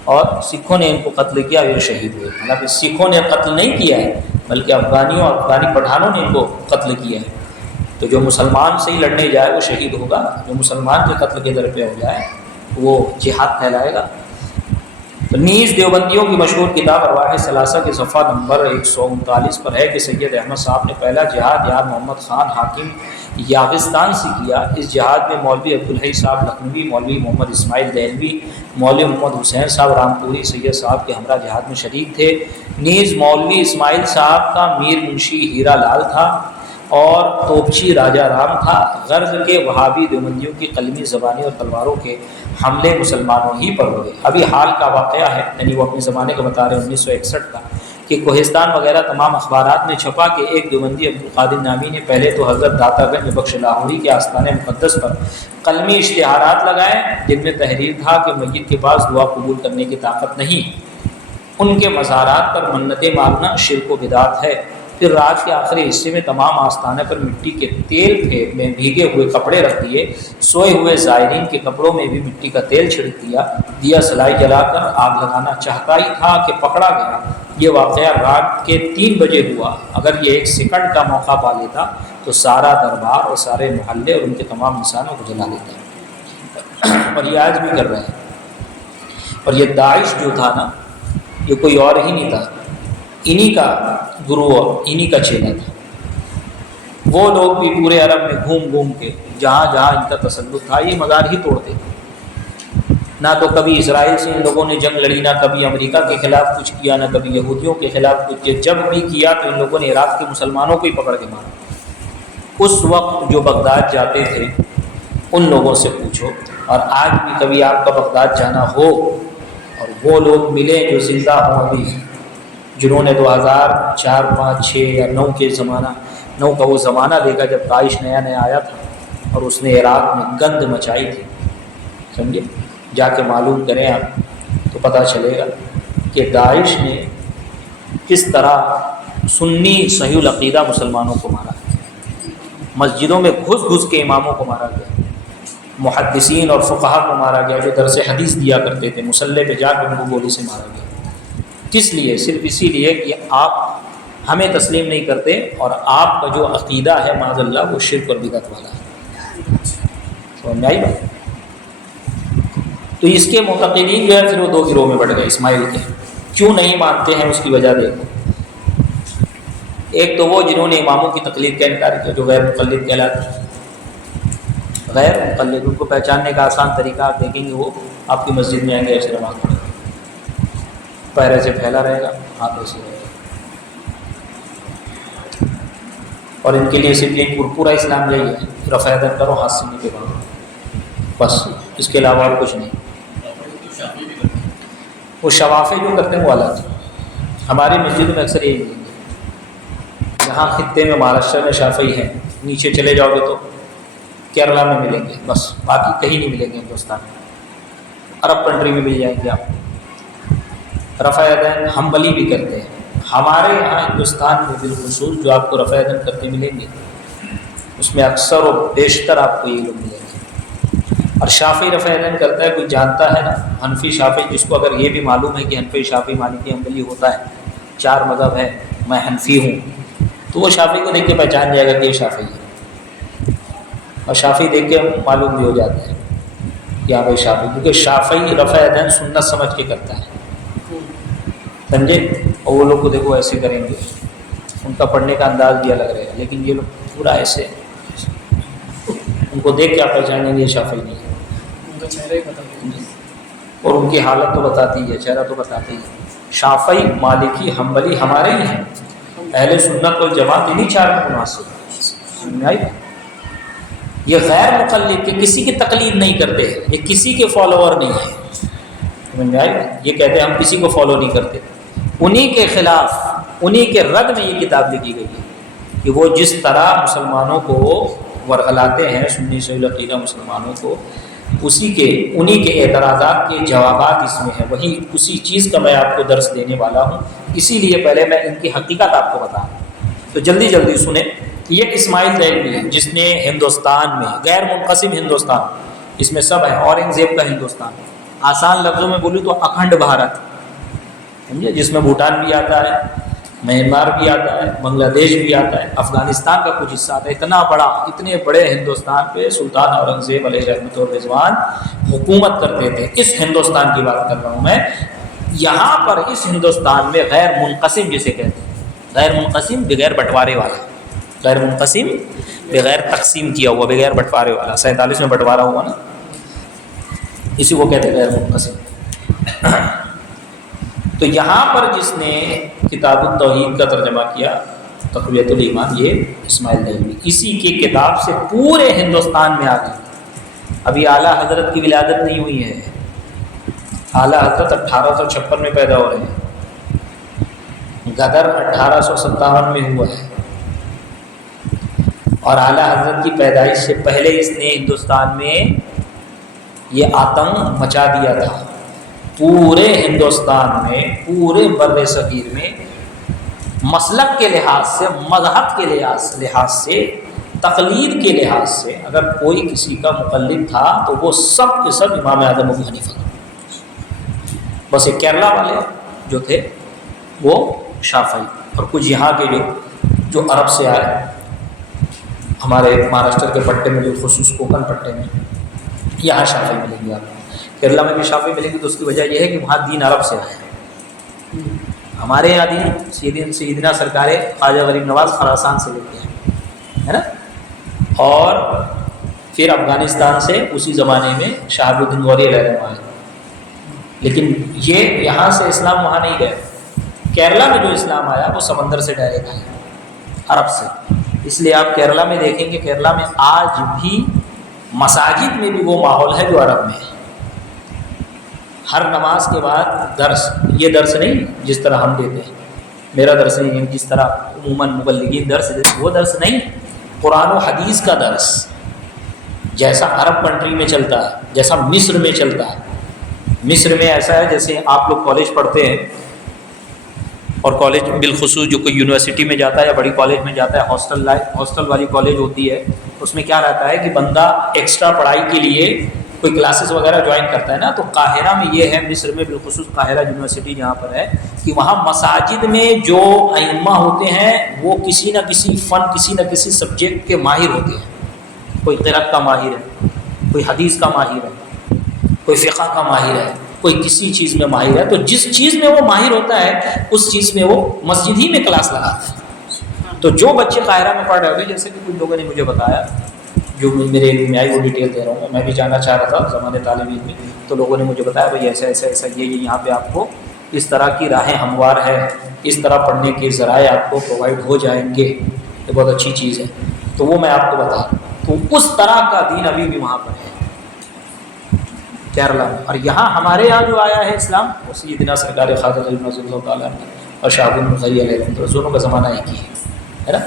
اور سکھوں نے ان کو قتل کیا، یہ شہید ہوئے۔ حالانکہ سکھوں نے قتل نہیں کیا ہے بلکہ افغانیوں اور افغانی پٹھانوں نے ان کو قتل کیا ہے۔ تو جو مسلمان سے ہی لڑنے جائے وہ شہید ہوگا، جو مسلمان کے قتل کے در پہ ہو جائے وہ جہاد کہلائے گا۔ تو نیز دیوبندیوں کی مشہور کتاب ارواح ثلاثہ کے صفحہ نمبر 139 پر ہے کہ سید احمد صاحب نے پہلا جہاد یار محمد خان حاکم یاغستان سے کیا۔ اس جہاد میں مولوی عبدالحی صاحب لکھنوی، مولوی محمد اسماعیل دہلوی، مولوی محمد حسین صاحب رامپوری سید صاحب کے ہمراہ جہاد میں شریک تھے۔ نیز مولوی اسماعیل صاحب کا میر منشی ہیرا لال تھا اور توپچی راجہ رام تھا۔ غرض کے وہابی دیوبندیوں کی قلمی زبانی اور تلواروں کے حملے مسلمانوں ہی پر ہوئے۔ ابھی حال کا واقعہ ہے، یعنی وہ اپنے زمانے کا بتا رہے ہیں 1961 کا، کہ کوہستان وغیرہ تمام اخبارات میں چھپا کہ ایک دیوبندی عبدالقادر نامی نے پہلے تو حضرت داتا گنج بخش لاہوری کے آستان مقدس پر قلمی اشتہارات لگائے جن میں تحریر تھا کہ میت کے پاس دعا قبول کرنے کی طاقت نہیں، ان کے مزارات پر منتیں مانگنا شرک و بدعت ہے۔ پھر رات کے آخری حصے میں تمام آستانے پر مٹی کے تیل میں بھیگے ہوئے کپڑے رکھ دیے، سوئے ہوئے زائرین کے کپڑوں میں بھی مٹی کا تیل چھڑک دیا سلائی جلا کر آگ لگانا چاہتا ہی تھا کہ پکڑا گیا۔ یہ واقعہ رات کے 3 بجے ہوا۔ اگر یہ 1 سیکنڈ کا موقع پا لیتا تو سارا دربار اور سارے محلے اور ان کے تمام نشانوں کو جلا لیتا، اور یہ آج بھی کر رہے ہیں۔ اور یہ داعش جو تھا نا، یہ کوئی اور ہی نہیں تھا، انہی کا گرو اور انہی کا چیلا تھا۔ وہ لوگ بھی پورے عرب میں گھوم گھوم کے جہاں جہاں ان کا تسلط تھا یہ مزار ہی توڑتے تھے۔ نہ تو کبھی اسرائیل سے ان لوگوں نے جنگ لڑی، نہ کبھی امریکہ کے خلاف کچھ کیا، نہ کبھی یہودیوں کے خلاف کچھ کیا۔ جب بھی کیا تو ان لوگوں نے عراق کے مسلمانوں کو ہی پکڑ کے مارا۔ اس وقت جو بغداد جاتے تھے ان لوگوں سے پوچھو، اور آج بھی کبھی آپ کا بغداد جانا ہو اور وہ لوگ ملے جو زندہ ہوں ابھی، جنہوں نے 2004 5 6 یا 9 کے زمانہ 9 کا وہ زمانہ دیکھا جب داعش نیا نیا آیا تھا اور اس نے عراق میں گند مچائی تھی، سمجھے؟ جا کے معلوم کریں آپ تو پتہ چلے گا کہ داعش نے کس طرح سنی صحیح العقیدہ مسلمانوں کو مارا، مسجدوں میں گھس گھس کے اماموں کو مارا گیا، محدثین اور فقہا کو مارا گیا جو درس حدیث دیا کرتے تھے، مصلی پہ جا کے ان کو گولی سے مارا گیا۔ کس لیے؟ صرف اسی لیے کہ آپ ہمیں تسلیم نہیں کرتے اور آپ کا جو عقیدہ ہے معاذ اللہ وہ شرک اور بدعت والا ہے۔ سمجھ میں آئی بات؟ تو اس کے معتقدین جو ہے پھر وہ 2 گروہ میں بڑھ گئے اسماعیل کے۔ کیوں نہیں مانتے ہیں اس کی وجہ دیکھو۔ ایک تو وہ جنہوں نے اماموں کی تقلید کا انکار کیا، جو غیر مقلد کہلاتے ہیں۔ غیر مقلد، ان کو پہچاننے کا آسان طریقہ آپ دیکھیں گے، وہ آپ کی مسجد میں آئیں گے ایسے نماز پڑھیں گے، پیر ایسے پھیلا رہے گا، ہاتھ ایسے رہے گا، اور ان کے لیے صرف پورا اسلام یہی ہے، رفع یدین کرو، ہاتھ سے نیچے کرو، بس اس کے علاوہ اور کچھ نہیں۔ وہ شوافے جو کرتے ہیں وہ الگ ہے۔ ہماری مسجد میں اکثر یہی ملیں گے، یہاں خطے میں مہاراشٹر میں شافعی ہیں، نیچے چلے جاؤ گے تو کیرلا میں ملیں گے، بس باقی کہیں نہیں ملیں گے ہندوستان میں۔ عرب کنٹری میں مل جائیں گے آپ۔ رفع یدین حنبلی بھی کرتے ہیں، ہمارے یہاں ہندوستان میں بالخصوص جو آپ کو رفع یدین کرتے ملیں گے اس میں اکثر و بیشتر آپ کو یہ لوگ ملیں گے۔ اور شافعی رفع یدین کرتا ہے، کوئی جانتا ہے نا حنفی شافعی، جس کو اگر یہ بھی معلوم ہے کہ حنفی شافعی مالکی حنبلی ہوتا ہے، 4 مذہب ہے، میں حنفی ہوں، تو وہ شافعی کو دیکھ کے پہچان جائے گا کہ یہ شافعی ہے، اور شافعی دیکھ کے معلوم بھی ہو جاتا ہے کہ ہاں بھائی شافعی، کیونکہ شافعی رفع یدین سنت سمجھ کے کرتا ہے، سمجھے؟ اور وہ لوگ کو دیکھو ایسے کریں گے، ان کا پڑھنے کا انداز بھی الگ رہے گا، لیکن یہ لوگ پورا ایسے، ان کو دیکھ کے آپ پہچانیں گے یہ شافعی نہیں ہے، اور ان کی حالت تو بتاتی ہے، چہرہ تو بتاتی ہے۔ شافعی مالکی حنبلی ہمارے ہی ہیں، اہل سنت والجماعت انہی 4 میں مناسب ہے۔ یہ غیر مقلد کہ کسی کی تقلید نہیں کرتے ہیں، یہ کسی کے فالوور نہیں ہیں، سمجھ میں آئی؟ یہ کہتے ہیں ہم کسی کو فالو نہیں کرتے، انہی کے خلاف انہی کے رد میں یہ کتاب لکھی گئی ہے کہ وہ جس طرح مسلمانوں کو ورغلاتے ہیں سنی شیعہ عقیدہ مسلمانوں کو، انہی کے اعتراضات کے جوابات اس میں ہیں، وہی اسی چیز کا میں آپ کو درس دینے والا ہوں۔ اسی لیے پہلے میں ان کی حقیقت آپ کو بتا دوں، تو جلدی جلدی سنیں۔ یہ اسماعیل دہلوی ہے جس نے ہندوستان میں، غیر منقسم ہندوستان، اس میں سب ہے، اورنگزیب کا ہندوستان، آسان لفظوں میں بولوں تو اکھنڈ بھارت، سمجھے، جس میں بھوٹان بھی آتا ہے، میانمار بھی آتا ہے، بنگلہ دیش بھی آتا ہے، افغانستان کا کچھ حصہ آتا ہے۔ اتنے بڑے ہندوستان پہ سلطان اورنگزیب علیہ رحمۃ و رضوان حکومت کرتے تھے۔ اس ہندوستان کی بات کر رہا ہوں میں۔ یہاں پر اس ہندوستان میں غیر منقسم جسے کہتے ہیں، غیر منقسم بغیر بٹوارے والا، غیر منقسم بغیر تقسیم کیا ہوا، بغیر بٹوارے والا، 47 میں بٹوارا ہوا نا، اسی کو کہتے ہیں غیر منقسم۔ تو یہاں پر جس نے کتاب التوحید کا ترجمہ کیا، تقویۃ الایمان، یہ اسماعیل دہلوی، اسی کی کتاب سے پورے ہندوستان میں آ گئی۔ ابھی اعلیٰ حضرت کی ولادت نہیں ہوئی ہے، اعلیٰ حضرت 1856 میں پیدا ہو رہے ہیں، غدر 1857 میں ہوا ہے، اور اعلیٰ حضرت کی پیدائش سے پہلے اس نے ہندوستان میں یہ آتنک مچا دیا تھا۔ پورے ہندوستان میں، پورے بر صغیر میں، مسلک کے لحاظ سے، مذہب کے لحاظ سے، تقلید کے لحاظ سے، اگر کوئی کسی کا مقلد تھا تو وہ سب کے سب امام اعظم ابو حنیفہ تھا۔ بس یہ کیرلا والے جو تھے وہ شافعی، اور کچھ یہاں کے جو عرب سے آئے، ہمارے مہاراشٹر کے پٹے میں، بالخصوص کوکن پٹے میں، یہاں شافعی ملیں گے آپ کو۔ کیرلا میں بھی شافعی ملیں گے، تو اس کی وجہ یہ ہے کہ وہاں دین عرب سے آیا ہے۔ ہمارے یہاں دین سیدنا سرکار خواجہ غریب نواز خراسان سے لیتے ہیں، ہے نا، اور پھر افغانستان سے اسی زمانے میں شہاب الدین غوری علیہ رحمہ آئے، لیکن یہ یہاں سے اسلام وہاں نہیں گئے۔ کیرلا میں جو اسلام آیا وہ سمندر سے ڈائریکٹ آیا، عرب سے۔ اس لیے آپ کیرلا میں دیکھیں گے، کیرلا میں آج بھی مساجد میں بھی وہ ماحول ہے جو عرب میں ہے۔ ہر نماز کے بعد درس، یہ درس نہیں جس طرح ہم دیتے ہیں، میرا درس نہیں، جس طرح عموماً مبلغین درس دیتے، وہ درس نہیں، قرآن و حدیث کا درس، جیسا عرب کنٹری میں چلتا ہے، جیسا مصر میں چلتا ہے۔ مصر میں ایسا ہے جیسے آپ لوگ کالج پڑھتے ہیں، اور کالج بالخصوص جو کوئی یونیورسٹی میں جاتا ہے یا بڑی کالج میں جاتا ہے، ہاسٹل والی کالج ہوتی ہے، اس میں کیا رہتا ہے کہ بندہ ایکسٹرا پڑھائی کے لیے کوئی کلاسز وغیرہ جوائن کرتا ہے نا، تو قاہرہ میں یہ ہے، مصر میں بالخصوص قاہرہ یونیورسٹی جہاں پر ہے، کہ وہاں مساجد میں جو ائمہ ہوتے ہیں وہ کسی نہ کسی فن، کسی نہ کسی سبجیکٹ کے ماہر ہوتے ہیں۔ کوئی قرأت کا ماہر ہے، کوئی حدیث کا ماہر ہے، کوئی فقہ کا ماہر ہے، کوئی کسی چیز میں ماہر ہے، تو جس چیز میں وہ ماہر ہوتا ہے اس چیز میں وہ مسجد ہی میں کلاس لگاتا ہے۔ تو جو بچے قاہرہ میں پڑھ رہے ہوتے ہیں، جیسے کہ کچھ لوگوں نے مجھے بتایا، جو میرے علم میں آئی وہ ڈیٹیل دے رہا ہوں، میں بھی جاننا چاہ رہا تھا زمانے طالب علم میں، تو لوگوں نے مجھے بتایا بھائی ایسا ایسا ایسا، یہ یہاں پہ آپ کو اس طرح کی راہیں ہموار ہے، اس طرح پڑھنے کے ذرائع آپ کو پرووائڈ ہو جائیں گے، یہ بہت اچھی چیز ہے۔ تو وہ میں آپ کو بتا رہا ہوں، تو اس طرح کا دین ابھی بھی وہاں پر ہے کیرلا میں۔ اور یہاں ہمارے یہاں جو آیا ہے اسلام، وہ سیدنا سرکار خواجہ غریب نواز اللہ تعالیٰ اور شہاب الدین غوری علیہ رحمۃ اللہ، دونوں کا زمانہ ایک ہی ہے نا۔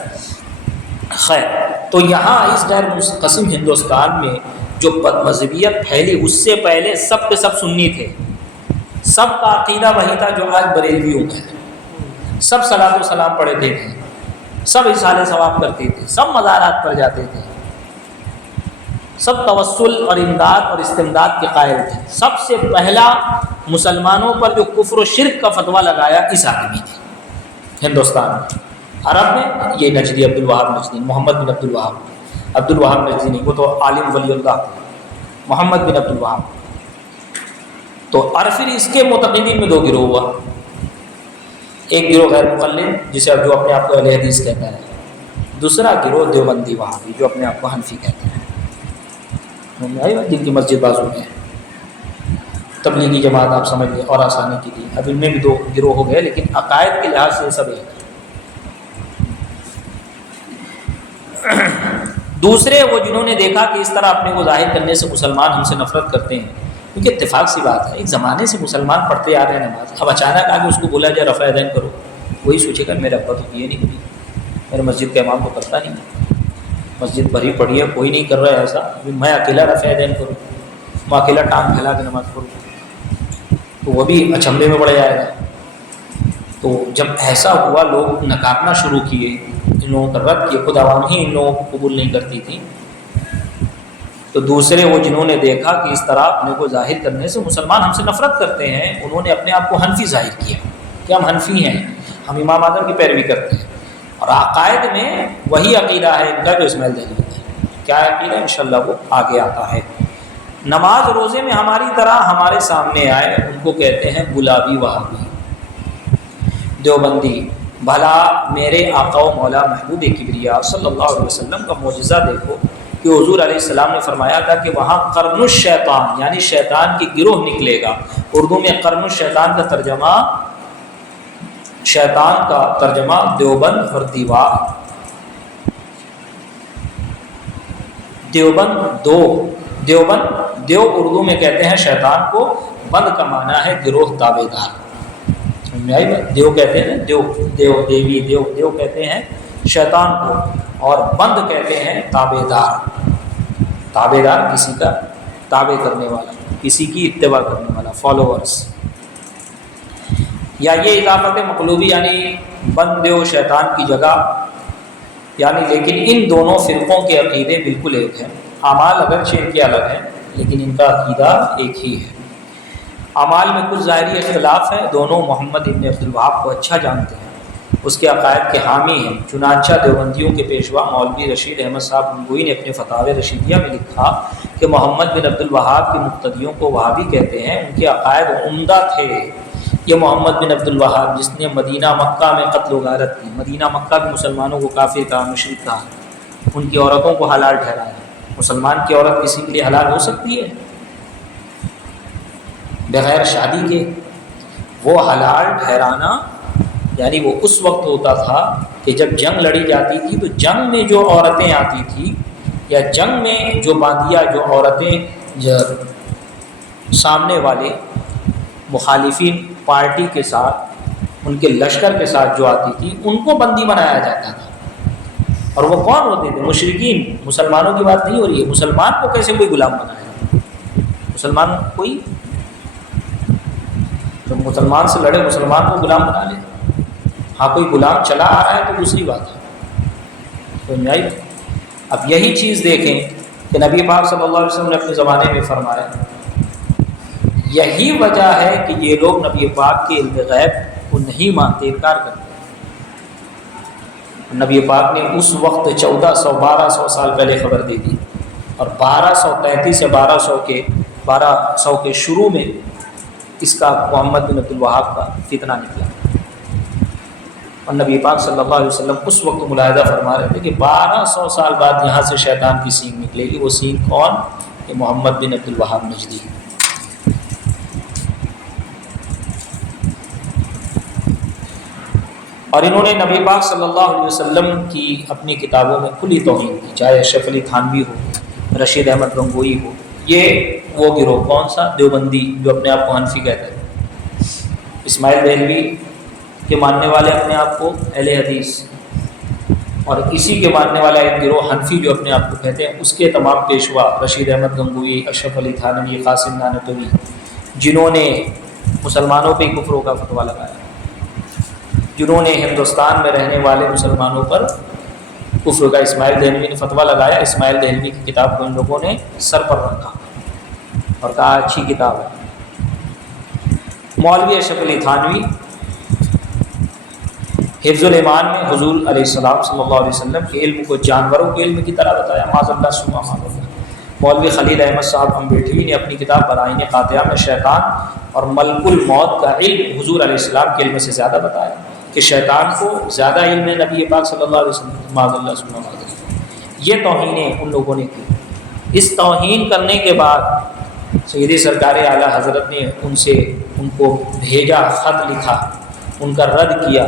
خیر، تو یہاں اس غیر منقسم ہندوستان میں جو بد مذہبیت پھیلی، اس سے پہلے سب کے سب سنی تھے، سب کا عقیدہ وہی تھا جو آج بریلویوں کا ہے، سب صلاۃ و سلام پڑھتے تھے، سب اصحال ثواب کرتے تھے، سب مزارات پر جاتے تھے، سب توسل اور امداد اور استمداد کے قائل تھے۔ سب سے پہلا مسلمانوں پر جو کفر و شرک کا فتویٰ لگایا اس آدمی نے ہندوستان میں۔ عرب میں یہ نجدی، عبد الوہاب نجدی، محمد بن عبد الوہاب، عبد الوہاب نجدی نہیں، وہ تو عالم ولی اللہ تھے، محمد بن عبد الوہاب۔ تو اور پھر اس کے معتقدین میں دو گروہ ہوا، ایک گروہ غیر مقلد جسے اب جو اپنے آپ کو اہل حدیث کہتا ہے، دوسرا گروہ دیوبندی وہابی جو اپنے آپ کو حنفی کہتے ہیں، جن کی مسجد بازو میں ہے۔ تبلیغی جماعت آپ سمجھ لیں اور آسانی کے لیے، اب ان میں بھی دو گروہ ہو گئے، لیکن عقائد کے لحاظ سے سب ایک ہے۔ دوسرے وہ جنہوں نے دیکھا کہ اس طرح اپنے کو ظاہر کرنے سے مسلمان ہم سے نفرت کرتے ہیں، کیونکہ اتفاق سی بات ہے، ایک زمانے سے مسلمان پڑھتے آ رہے ہیں نماز، اب اچانک آگے اس کو بولا جائے رفع یدین کرو، وہی سوچے گا میرے ابا تو کیے نہیں کبھی، میرے مسجد کا امام تو کرتا نہیں، مسجد بھری پڑی ہے کوئی نہیں کر رہا ہے ایسا، ابھی میں اکیلا رفع دین کروں، میں اکیلا ٹانگ پھیلا کے نماز پڑھوں، تو وہ بھی اچنبے میں پڑ جائے گا۔ تو جب ایسا ہوا لوگ نکارنا شروع کیے، ان لوگوں کا رد کیے، خود عوام ہی ان لوگوں کو قبول نہیں کرتی تھی، تو دوسرے وہ جنہوں نے دیکھا کہ اس طرح اپنے کو ظاہر کرنے سے مسلمان ہم سے نفرت کرتے ہیں، انہوں نے اپنے آپ کو حنفی ظاہر کیا کہ ہم حنفی ہیں، ہم امام اعظم کی پیروی کرتے ہیں، اور عقائد میں وہی عقیدہ ہے ان کا جو اسماعیل دہلوی کا ہے۔ کیا عقیدہ؟ انشاءاللہ وہ آگے آتا ہے۔ نماز روزے میں ہماری طرح ہمارے سامنے آئے، ان کو کہتے ہیں گلابی وہابی دیوبندی۔ بھلا میرے آقا و مولا محبوب کبریا صلی اللہ علیہ وسلم کا معجزہ دیکھو کہ حضور علیہ السلام نے فرمایا تھا کہ وہاں قرن الشیطان یعنی شیطان کی گروہ نکلے گا۔ اردو میں قرن الشیطان کا ترجمہ، شیطان کا ترجمہ دیوبند اور دیوار، دیوبند دیو اردو میں کہتے ہیں شیطان کو، بند کا معنی ہے گروہ تابع دار۔ دیو کہتے ہیں دیو کہتے ہیں شیطان کو، اور بند کہتے ہیں تابع دار کسی کا تابع کرنے والا، کسی کی اتباع کرنے والا، فالوورز۔ یا یہ اضافت مقلوبی یعنی بند دیو شیطان کی جگہ، یعنی لیکن ان دونوں فرقوں کے عقیدے بالکل ایک ہیں، اعمال اگرچہ ان کے الگ ہیں لیکن ان کا عقیدہ ایک ہی ہے۔ اعمال میں کچھ ظاہری اختلاف ہے، دونوں محمد ابن عبد الوہاب کو اچھا جانتے ہیں، اس کے عقائد کے حامی ہیں۔ چنانچہ دیوبندیوں کے پیشوا مولوی رشید احمد صاحب گنگوئی نے اپنے فتاوی رشیدیہ میں لکھا کہ محمد بن عبد الوہاب کے مقتدیوں کو وہابی کہتے ہیں، ان کے عقائد عمدہ تھے۔ یہ محمد بن عبد الوہاب جس نے مدینہ مکہ میں قتل و غارت کی، مدینہ مکہ کے مسلمانوں کو کافر کہا، مشرک کہا، ان کی عورتوں کو حلال ٹھہرایا۔ مسلمان کی عورت کسی کے لیے حلال ہو سکتی ہے بغیر شادی کے؟ وہ حلال ٹھہرانا یعنی وہ اس وقت ہوتا تھا کہ جب جنگ لڑی جاتی تھی تو جنگ میں جو عورتیں آتی تھیں یا جنگ میں جو باندیا جو عورتیں سامنے والے مخالفین پارٹی کے ساتھ ان کے لشکر کے ساتھ جو آتی تھی ان کو بندی بنایا جاتا تھا۔ اور وہ کون ہوتے تھے؟ مشرکین۔ مسلمانوں کی بات نہیں ہو رہی ہے، مسلمان کو کیسے کوئی غلام بنایا؟ مسلمان کوئی جب مسلمان سے لڑے مسلمان کو غلام بنا لے، ہاں کوئی غلام چلا آ رہا ہے تو دوسری بات ہے۔ اب یہی چیز دیکھیں کہ نبی پاک صلی اللہ علیہ وسلم نے اپنے زمانے میں فرمایا، یہی وجہ ہے کہ یہ لوگ نبی پاک کے علم غیب کو نہیں مانتے، انکار کرتے۔ نبی پاک نے اس وقت 1200 سال پہلے خبر دے دی، اور 1233 سے 1200 کے شروع میں اس کا محمد بن عبد الوہاب کا فتنہ نکلا، اور نبی پاک صلی اللہ علیہ وسلم اس وقت ملاحظہ فرما رہے تھے کہ 1200 سال بعد یہاں سے شیطان کی سینگ نکلے گی۔ وہ سینگ کون؟ کہ محمد بن عبد الوہاب نجدی۔ اور انہوں نے نبی پاک صلی اللہ علیہ وسلم کی اپنی کتابوں میں کھلی توہین کی، چاہے اشرف علی تھانوی ہو، رشید احمد گنگوئی ہو۔ یہ وہ گروہ کون سا؟ دیوبندی، جو اپنے آپ کو حنفی کہتے ہیں۔ اسماعیل دہلوی کے ماننے والے اپنے آپ کو اہل حدیث، اور اسی کے ماننے والا ایک گروہ حنفی جو اپنے آپ کو کہتے ہیں، اس کے تمام پیشوا رشید احمد گنگوئی، اشرف علی تھانوی، قاسم نانوتوی، جنہوں نے مسلمانوں پہ کفر کا فتویٰ لگایا، جنہوں نے ہندوستان میں رہنے والے مسلمانوں پر کفر کا، اسماعیل دہلوی نے فتویٰ لگایا۔ اسماعیل دہلوی کی کتاب کو ان لوگوں نے سر پر رکھا اور کہا اچھی کتاب ہے۔ مولوی اشرف علی تھانوی حفظ الایمان میں حضور علیہ السلام صلی اللہ علیہ وسلم کے علم کو جانوروں کے علم کی طرح بتایا، معاذ اللہ سما معاذ اللہ۔ مولوی خلیل احمد صاحب امبیٹوی نے اپنی کتاب برائن قاطعہ میں شیطان اور ملک الموت کا علم حضور علیہ السلام کے علم سے زیادہ بتایا، کہ شیطان کو زیادہ علم ہے نبی پاک صلی اللہ علیہ وسلم، معاذ اللہ سما معاذ اللہ۔ یہ توہینیں ان لوگوں نے کی۔ اس توہین کرنے کے بعد سیدی سرکار اعلیٰ حضرت نے ان کو بھیجا، خط لکھا، ان کا رد کیا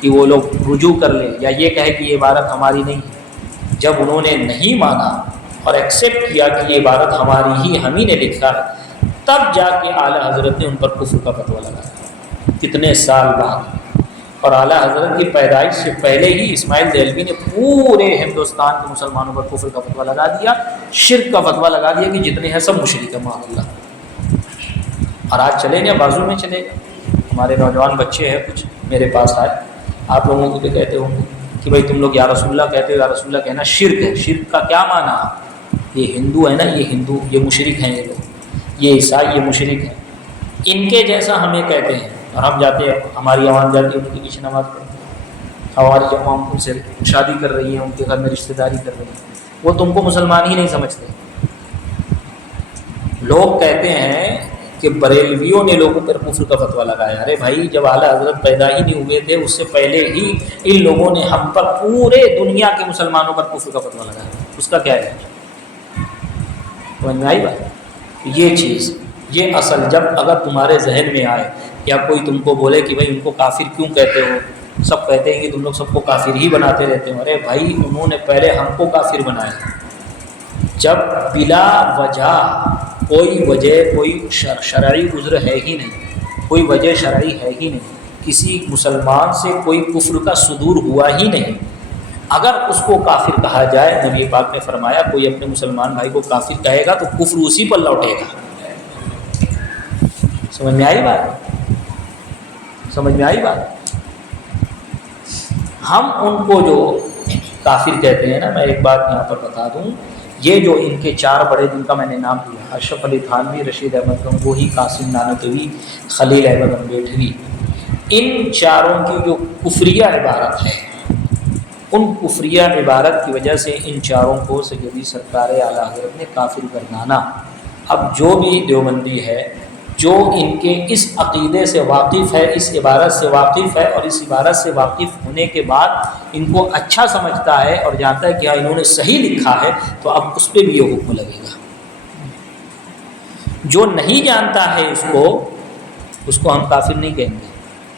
کہ وہ لوگ رجوع کر لیں، یا یہ کہے کہ یہ عبارت ہماری نہیں ہے۔ جب انہوں نے نہیں مانا اور ایکسیپٹ کیا کہ یہ عبارت ہماری ہی، ہم ہی نے لکھا ہے، تب جا کے اعلیٰ حضرت نے ان پر کفر کا فتویٰ لگایا۔ کتنے سال بعد؟ اور اعلیٰ حضرت کی پیدائش سے پہلے ہی اسماعیل دہلوی نے پورے ہندوستان کے مسلمانوں پر کفر کا فتویٰ لگا دیا، شرک کا فتویٰ لگا دیا کہ جتنے ہیں سب مشرک ہیں معاذ اللہ۔ اور آج چلے گا، بازو میں چلے گا۔ ہمارے نوجوان بچے ہیں کچھ میرے پاس آئے، آپ لوگوں کو بھی کہتے ہوں گے کہ بھائی تم لوگ یا رسول اللہ کہتے ہو، یا رسول اللہ کہنا شرک ہے، شرک کا کیا معنی؟ یہ ہندو ہے نا، یہ ہندو، یہ مشرک ہیں، یہ لوگ، یہ عیسائی، یہ مشرک ہیں، ان کے جیسا ہمیں کہتے ہیں۔ اور ہم جاتے ہیں، ہماری عوام جاتی ہے ان کے پیچھے نماز پڑھتے ہیں، ہماری عوام ان سے شادی کر رہی ہیں، ان کے گھر میں رشتہ داری کر رہی ہیں، وہ تم کو مسلمان ہی نہیں سمجھتے۔ لوگ کہتے ہیں کہ بریلویوں نے لوگوں پر کفر کا فتویٰ لگایا۔ ارے بھائی، جب اعلیٰ حضرت پیدا ہی نہیں ہوئے تھے اس سے پہلے ہی ان لوگوں نے ہم پر، پورے دنیا کے مسلمانوں پر کفر کا فتویٰ لگایا، اس کا کیا ہے؟ سمجھ میں آئی بات؟ یہ چیز، یہ اصل جب اگر تمہارے ذہن میں آئے، یا کوئی تم کو بولے کہ بھائی ان کو کافر کیوں کہتے ہو، سب کہتے ہیں کہ تم لوگ سب کو کافر ہی بناتے رہتے ہو۔ ارے بھائی، انہوں نے پہلے ہم کو کافر بنایا۔ جب بلا وجہ کوئی وجہ، کوئی شرعی عذر ہے ہی نہیں، کوئی وجہ شرعی ہے ہی نہیں، کسی مسلمان سے کوئی کفر کا صدور ہوا ہی نہیں، اگر اس کو کافر کہا جائے، نبی پاک نے فرمایا کوئی اپنے مسلمان بھائی کو کافر کہے گا تو کفر اسی پر لوٹے گا۔ سمجھ میں آئی بات؟ سمجھ میں آئی بات؟ ہم ان کو جو کافر کہتے ہیں نا، میں ایک بات یہاں پر بتا دوں، یہ جو ان کے چار بڑے، جن کا میں نے نام لیا، اشرف علی تھانوی، رشید احمد گنگوہی، قاسم نانوتوی، خلیل احمد امبیڈوی، ان چاروں کی جو کفریہ عبارت ہے، ان کفریہ عبارت کی وجہ سے ان چاروں کو سیدی سرکار اعلیٰ حضرت نے کافر گردانا۔ اب جو بھی دیوبندی ہے، جو ان کے اس عقیدے سے واقف ہے، اس عبارت سے واقف ہے، اور اس عبارت سے واقف ہونے کے بعد ان کو اچھا سمجھتا ہے اور جانتا ہے کہ ہاں انہوں نے صحیح لکھا ہے، تو اب اس پہ بھی یہ حکم لگے گا۔ جو نہیں جانتا ہے اس کو ہم کافر نہیں کہیں گے۔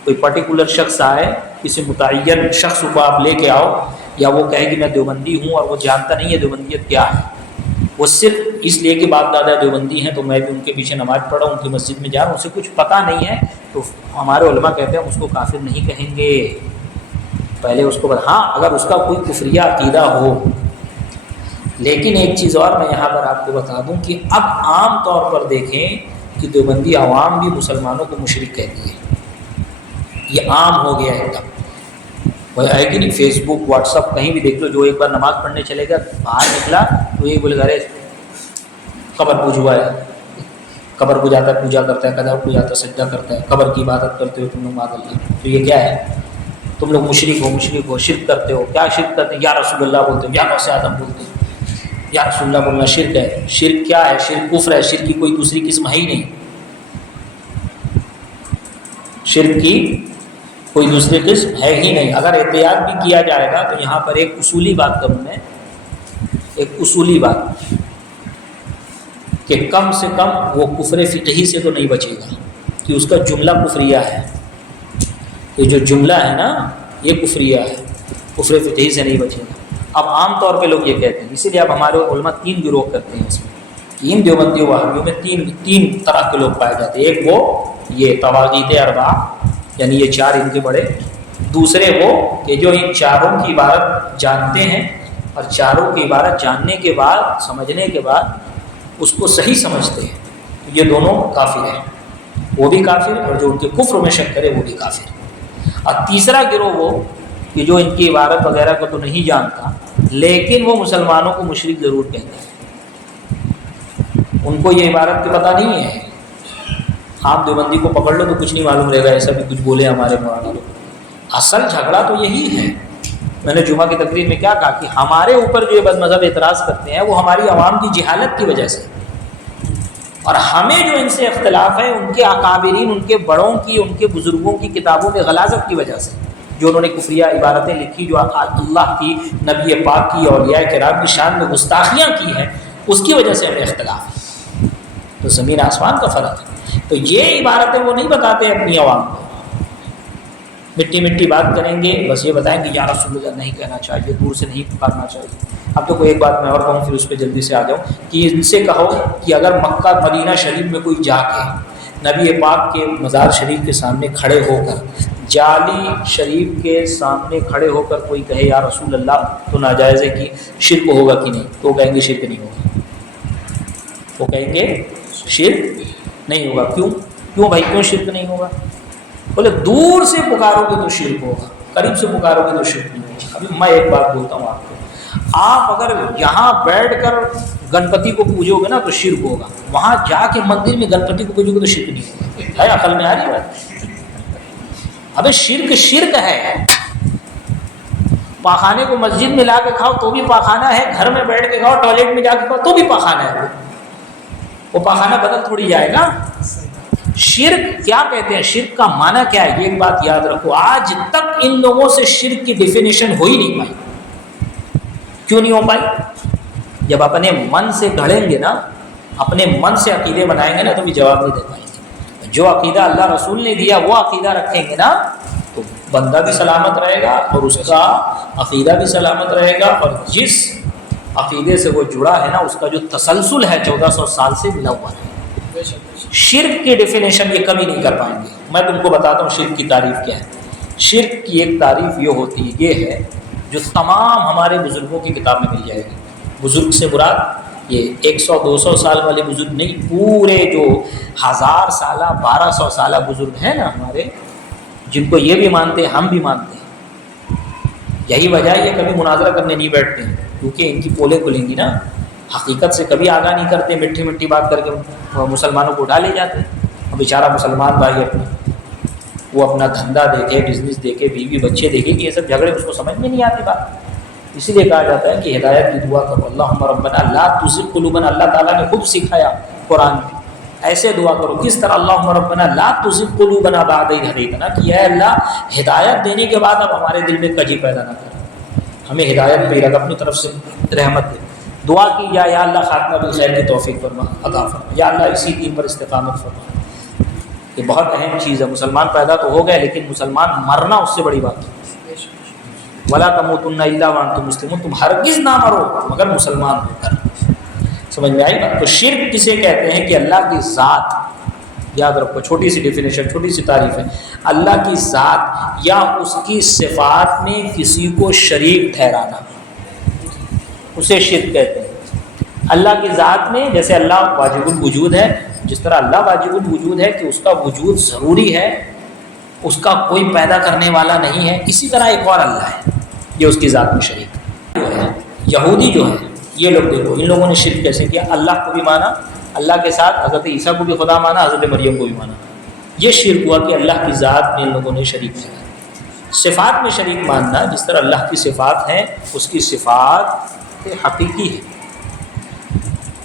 کوئی پرٹیکولر شخص آئے، کسی متعین شخص کو آپ لے کے آؤ، یا وہ کہے کہ میں دیوبندی ہوں اور وہ جانتا نہیں ہے دیوبندیت کیا ہے، وہ صرف اس لیے کہ باپ دادا دیوبندی ہیں تو میں بھی ان کے پیچھے نماز پڑھا ہوں، ان کی مسجد میں جا رہا ہوں، اسے کچھ پتہ نہیں ہے، تو ہمارے علماء کہتے ہیں اس کو کافر نہیں کہیں گے۔ پہلے اس کو ہاں اگر اس کا کوئی کفریہ عقیدہ ہو۔ لیکن ایک چیز اور میں یہاں پر آپ کو بتا دوں کہ اب عام طور پر دیکھیں کہ دیوبندی عوام بھی مسلمانوں کو مشرک کہتی ہے، یہ عام ہو گیا ہے ایک دم۔ وہ ہے کہ نہیں، فیس بک، واٹس ایپ، کہیں بھی دیکھ لو، جو ایک بار نماز پڑھنے چلے گا، باہر نکلا تو یہ بولے گا ارے قبر پوج ہوا ہے، قبر کو جاتا ہے پوجا کرتا ہے، قبر کو جاتا ہے سجدہ کرتا ہے، قبر کی عبادت کرتے ہو تم لوگ معاذ اللہ، تو یہ کیا ہے؟ تم لوگ مشرک ہو، شرک کرتے ہو۔ کیا شرک کرتے ہیں؟ یا رسول اللہ بولتے ہو، یا غوث اعظم بولتے ہو، یا رسول اللہ بولنا شرک ہے۔ شرک کیا ہے؟ شرک کفر ہے، شرک کی کوئی دوسری قسم ہے ہی نہیں، شرک کی کوئی دوسری قسم ہے ہی نہیں۔ اگر احتیاط بھی کیا جائے گا تو یہاں پر ایک اصولی بات کروں میں، ایک اصولی بات، کہ کم سے کم وہ کفر فقہی سے تو نہیں بچے گا کہ اس کا جملہ کفریہ ہے۔ یہ جو جملہ ہے نا، یہ کفریہ ہے، کفر فقہی سے نہیں بچے گا۔ اب عام طور پہ لوگ یہ کہتے ہیں، اسی لیے اب ہمارے علماء تین گروہ کرتے ہیں اس میں، تین دیوبندی وہابیوں میں تین طرح کے لوگ پائے جاتے ہیں۔ ایک وہ یہ طواغیت اربعہ، یعنی یہ چار ان کے بڑے، دوسرے وہ کہ جو ان چاروں کی عبارت جانتے ہیں اور چاروں کی عبارت جاننے کے بعد، سمجھنے کے بعد اس کو صحیح سمجھتے ہیں، یہ دونوں کافر ہیں، وہ بھی کافر، اور جو ان کے کفر میں شک کرے وہ بھی کافر۔ اور تیسرا گروہ وہ کہ جو ان کی عبارت وغیرہ کو تو نہیں جانتا، لیکن وہ مسلمانوں کو مشرک ضرور کہتے ہیں، ان کو یہ عبارت کی پتہ نہیں ہے۔ آپ دیوبندی کو پکڑ لو تو کچھ نہیں معلوم رہے گا، ایسا بھی کچھ بولے ہمارے مولانا لوگ۔ اصل جھگڑا تو یہی ہے۔ میں نے جمعہ کی تقریر میں کیا کہا کہ ہمارے اوپر جو یہ بد مذہب اعتراض کرتے ہیں وہ ہماری عوام کی جہالت کی وجہ سے، اور ہمیں جو ان سے اختلاف ہے ان کے اکابرین، ان کے بڑوں کی، ان کے بزرگوں کی کتابوں میں غلاظت کی وجہ سے، جو انہوں نے کفریہ عبارتیں لکھی، جو اللہ کی، نبی پاک کی، اولیاء کرام کی شان میں گستاخیاں کی ہیں، اس کی وجہ سے ہمیں اختلاف ہے۔ تو زمین آسمان کا فرق ہے۔ تو یہ عبارتیں وہ نہیں بتاتے اپنی عوام کو، مٹی مٹی بات کریں گے، بس یہ بتائیں گے یا رسول اللہ نہیں کہنا چاہیے، دور سے نہیں پکارنا چاہیے۔ اب تو کوئی ایک بات میں اور کہوں، پھر اس پہ جلدی سے آ جاؤں، کہ ان سے کہو کہ اگر مکہ مدینہ شریف میں کوئی جا کے نبی پاک کے مزار شریف کے سامنے کھڑے ہو کر جعلی شریف کے سامنے کھڑے ہو کر کوئی کہے یا رسول اللہ تو ناجائز ہے کہ شرک ہوگا کہ نہیں، تو وہ کہیں گے شرک نہیں ہوگا، وہ کہیں گے شرک نہیں ہوگا۔ کیوں بھائی کیوں شرک نہیں ہوگا؟ بولے دور سے پکارو گے تو شرک ہوگا، قریب سے پکارو گے تو شرک نہیں ہوگا۔ ابھی میں ایک بات بولتا ہوں آپ کو، آپ اگر یہاں بیٹھ کر گنپتی کو پوجو گے نا تو شرک ہوگا، وہاں جا کے مندر میں گنپتی کو پوجو گے تو شرک نہیں ہوگا۔ ہے عقل میں آ رہی بات؟ ابھی شرک ہے۔ پاخانے کو مسجد میں لا کے کھاؤ تو بھی پاخانہ ہے، گھر میں بیٹھ کے کھاؤ ٹوائلٹ میں جا کے کھاؤ تو بھی پاخانہ ہے، وہ پاخانہ بدل تھوڑی جائے گا۔ شرک کیا کہتے ہیں، شرک کا معنی کیا ہے، یہ ایک بات یاد رکھو۔ آج تک ان لوگوں سے شرک کی ڈیفینیشن ہو ہی نہیں پائی۔ کیوں نہیں ہو پائی؟ جب اپنے من سے گھڑیں گے نا، اپنے من سے عقیدے بنائیں گے نا تو بھی جواب نہیں دے پائیں گے۔ جو عقیدہ اللہ رسول نے دیا وہ عقیدہ رکھیں گے نا تو بندہ بھی سلامت رہے گا اور اس کا عقیدہ بھی سلامت رہے گا، اور جس عقیدے سے وہ جڑا ہے نا اس کا جو تسلسل ہے 1400 سال سے ملا ہوا ہے۔ شرک کی ڈیفینیشن یہ کبھی نہیں کر پائیں گے۔ میں تم کو بتاتا ہوں شرک کی تعریف کیا ہے۔ شرک کی ایک تعریف یہ ہوتی ہے، یہ ہے جو تمام ہمارے بزرگوں کی کتاب میں مل جائے گی۔ بزرگ سے مراد یہ 100-200 سال والے بزرگ نہیں، پورے جو 1000 سالہ 1200 سالہ بزرگ ہیں نا ہمارے، جن کو یہ بھی مانتے ہیں ہم بھی مانتے ہیں۔ یہی وجہ ہے یہ کبھی مناظرہ کرنے نہیں بیٹھتے ہیں، کیونکہ ان کی پولیں کھلیں گی نا، حقیقت سے کبھی آگاہ نہیں کرتے، مٹھی مٹھی بات کر کے مسلمانوں کو اٹھا لے جاتے ہیں۔ اب بیچارہ مسلمان بھائی وہ اپنا دھندا دیکھے، بزنس دیکھے، بیوی بچے دیکھے کہ یہ سب جھگڑے اس کو سمجھ میں نہیں آتی بات۔ اسی لیے کہا جاتا ہے کہ ہدایت کی دعا کرو، اللہم ربنا لا تزغ قلوبنا، اللہ تعالیٰ نے خود سکھایا قرآن میں، ایسے دعا کرو۔ کس طرح؟ اللہم ربنا لا تزغ قلوبنا بعد اذ ہدیتنا، کہ اے اللہ ہدایت دینے کے بعد اب ہمارے دل میں کجی پیدا نہ کر، ہمیں ہدایت پہ رکھ، اپنی طرف سے رحمت دے۔ دعا کی یا اللہ خاتمہ بالخیر کی توفیق فرما، عطا فرما، یا اللہ اسی دین پر استقامت فرما۔ یہ بہت اہم چیز ہے۔ مسلمان پیدا تو ہو گئے لیکن مسلمان مرنا اس سے بڑی بات ہے۔ وَلَا تَمُوتُنَّ إِلَّا وَأَنْتُمْ مُسْلِمُونَ، تم ہرگز نہ مرو مگر مسلمان ہو کر۔ سمجھ میں آئی بات؟ تو شرک کسے کہتے ہیں کہ اللہ کی ذات، یاد رکھو چھوٹی سی ڈیفینیشن، چھوٹی سی تعریف ہے، اللہ کی ذات یا اس کی صفات میں کسی کو شریک ٹھہرانا، اسے شرک کہتے ہیں۔ اللہ کی ذات میں جیسے اللہ واجب الوجود ہے، جس طرح اللہ واجب الوجود ہے کہ اس کا وجود ضروری ہے، اس کا کوئی پیدا کرنے والا نہیں ہے، اسی طرح ایک اور اللہ ہے یہ اس کی ذات میں شریک ہے۔ یہودی جو ہے یہ لوگ دیکھو، ان لوگوں نے شرک کیسے کیا؟ اللہ کو بھی مانا، اللہ کے ساتھ حضرت عیسیٰ کو بھی خدا مانا، حضرت مریم کو بھی مانا۔ یہ شرک ہوا کہ اللہ کی ذات میں ان لوگوں نے شریک کیا۔ صفات میں شریک ماننا، جس طرح اللہ کی صفات ہیں، اس کی صفات حقیقی ہے،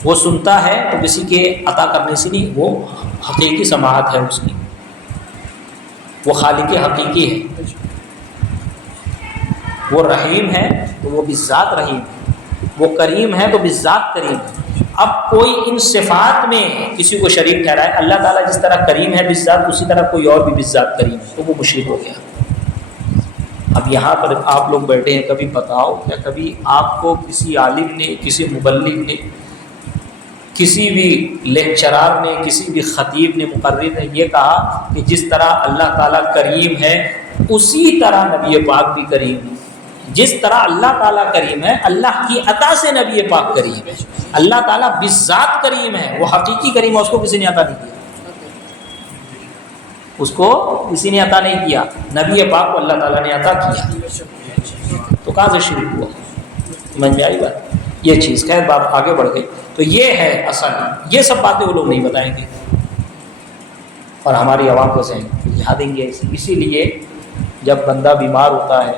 وہ سنتا ہے تو کسی کے عطا کرنے سے نہیں، وہ حقیقی سماعت ہے اس کی، وہ خالق حقیقی ہے۔ وہ رحیم ہے تو وہ بذات رحیم ہے، وہ کریم ہے تو بذات کریم ہے۔ اب کوئی ان صفات میں کسی کو شریک ٹھہرائے، اللہ تعالیٰ جس طرح کریم ہے بذات، اسی طرح کوئی اور بھی بذات کریم ہے، تو وہ مشرک ہو گیا۔ اب یہاں پر آپ لوگ بیٹھے ہیں، کبھی بتاؤ کیا کبھی آپ کو کسی عالم نے، کسی مبلغ نے، کسی بھی لیکچرار نے، کسی بھی خطیب نے، مقرر نے یہ کہا کہ جس طرح اللہ تعالیٰ کریم ہے اسی طرح نبی پاک بھی کریم ہے؟ جس طرح اللہ تعالیٰ کریم ہے، اللہ کی عطا سے نبی پاک کریم ہے۔ اللہ تعالیٰ بذات کریم ہے، وہ حقیقی کریم ہے، اس کو کسی نے عطا نہیں کیا، اس کو کسی نے عطا نہیں کیا، نبی پاک کو اللہ تعالیٰ نے عطا کیا۔ تو کہاں سے شروع ہوا؟ سمجھ میں آئی بات؟ یہ چیز خیر بات آگے بڑھ گئی۔ تو یہ ہے اصل، یہ سب باتیں وہ لوگ نہیں بتائیں گے اور ہماری عوام کو سمجھا دیں گے۔ اسی لیے جب بندہ بیمار ہوتا ہے،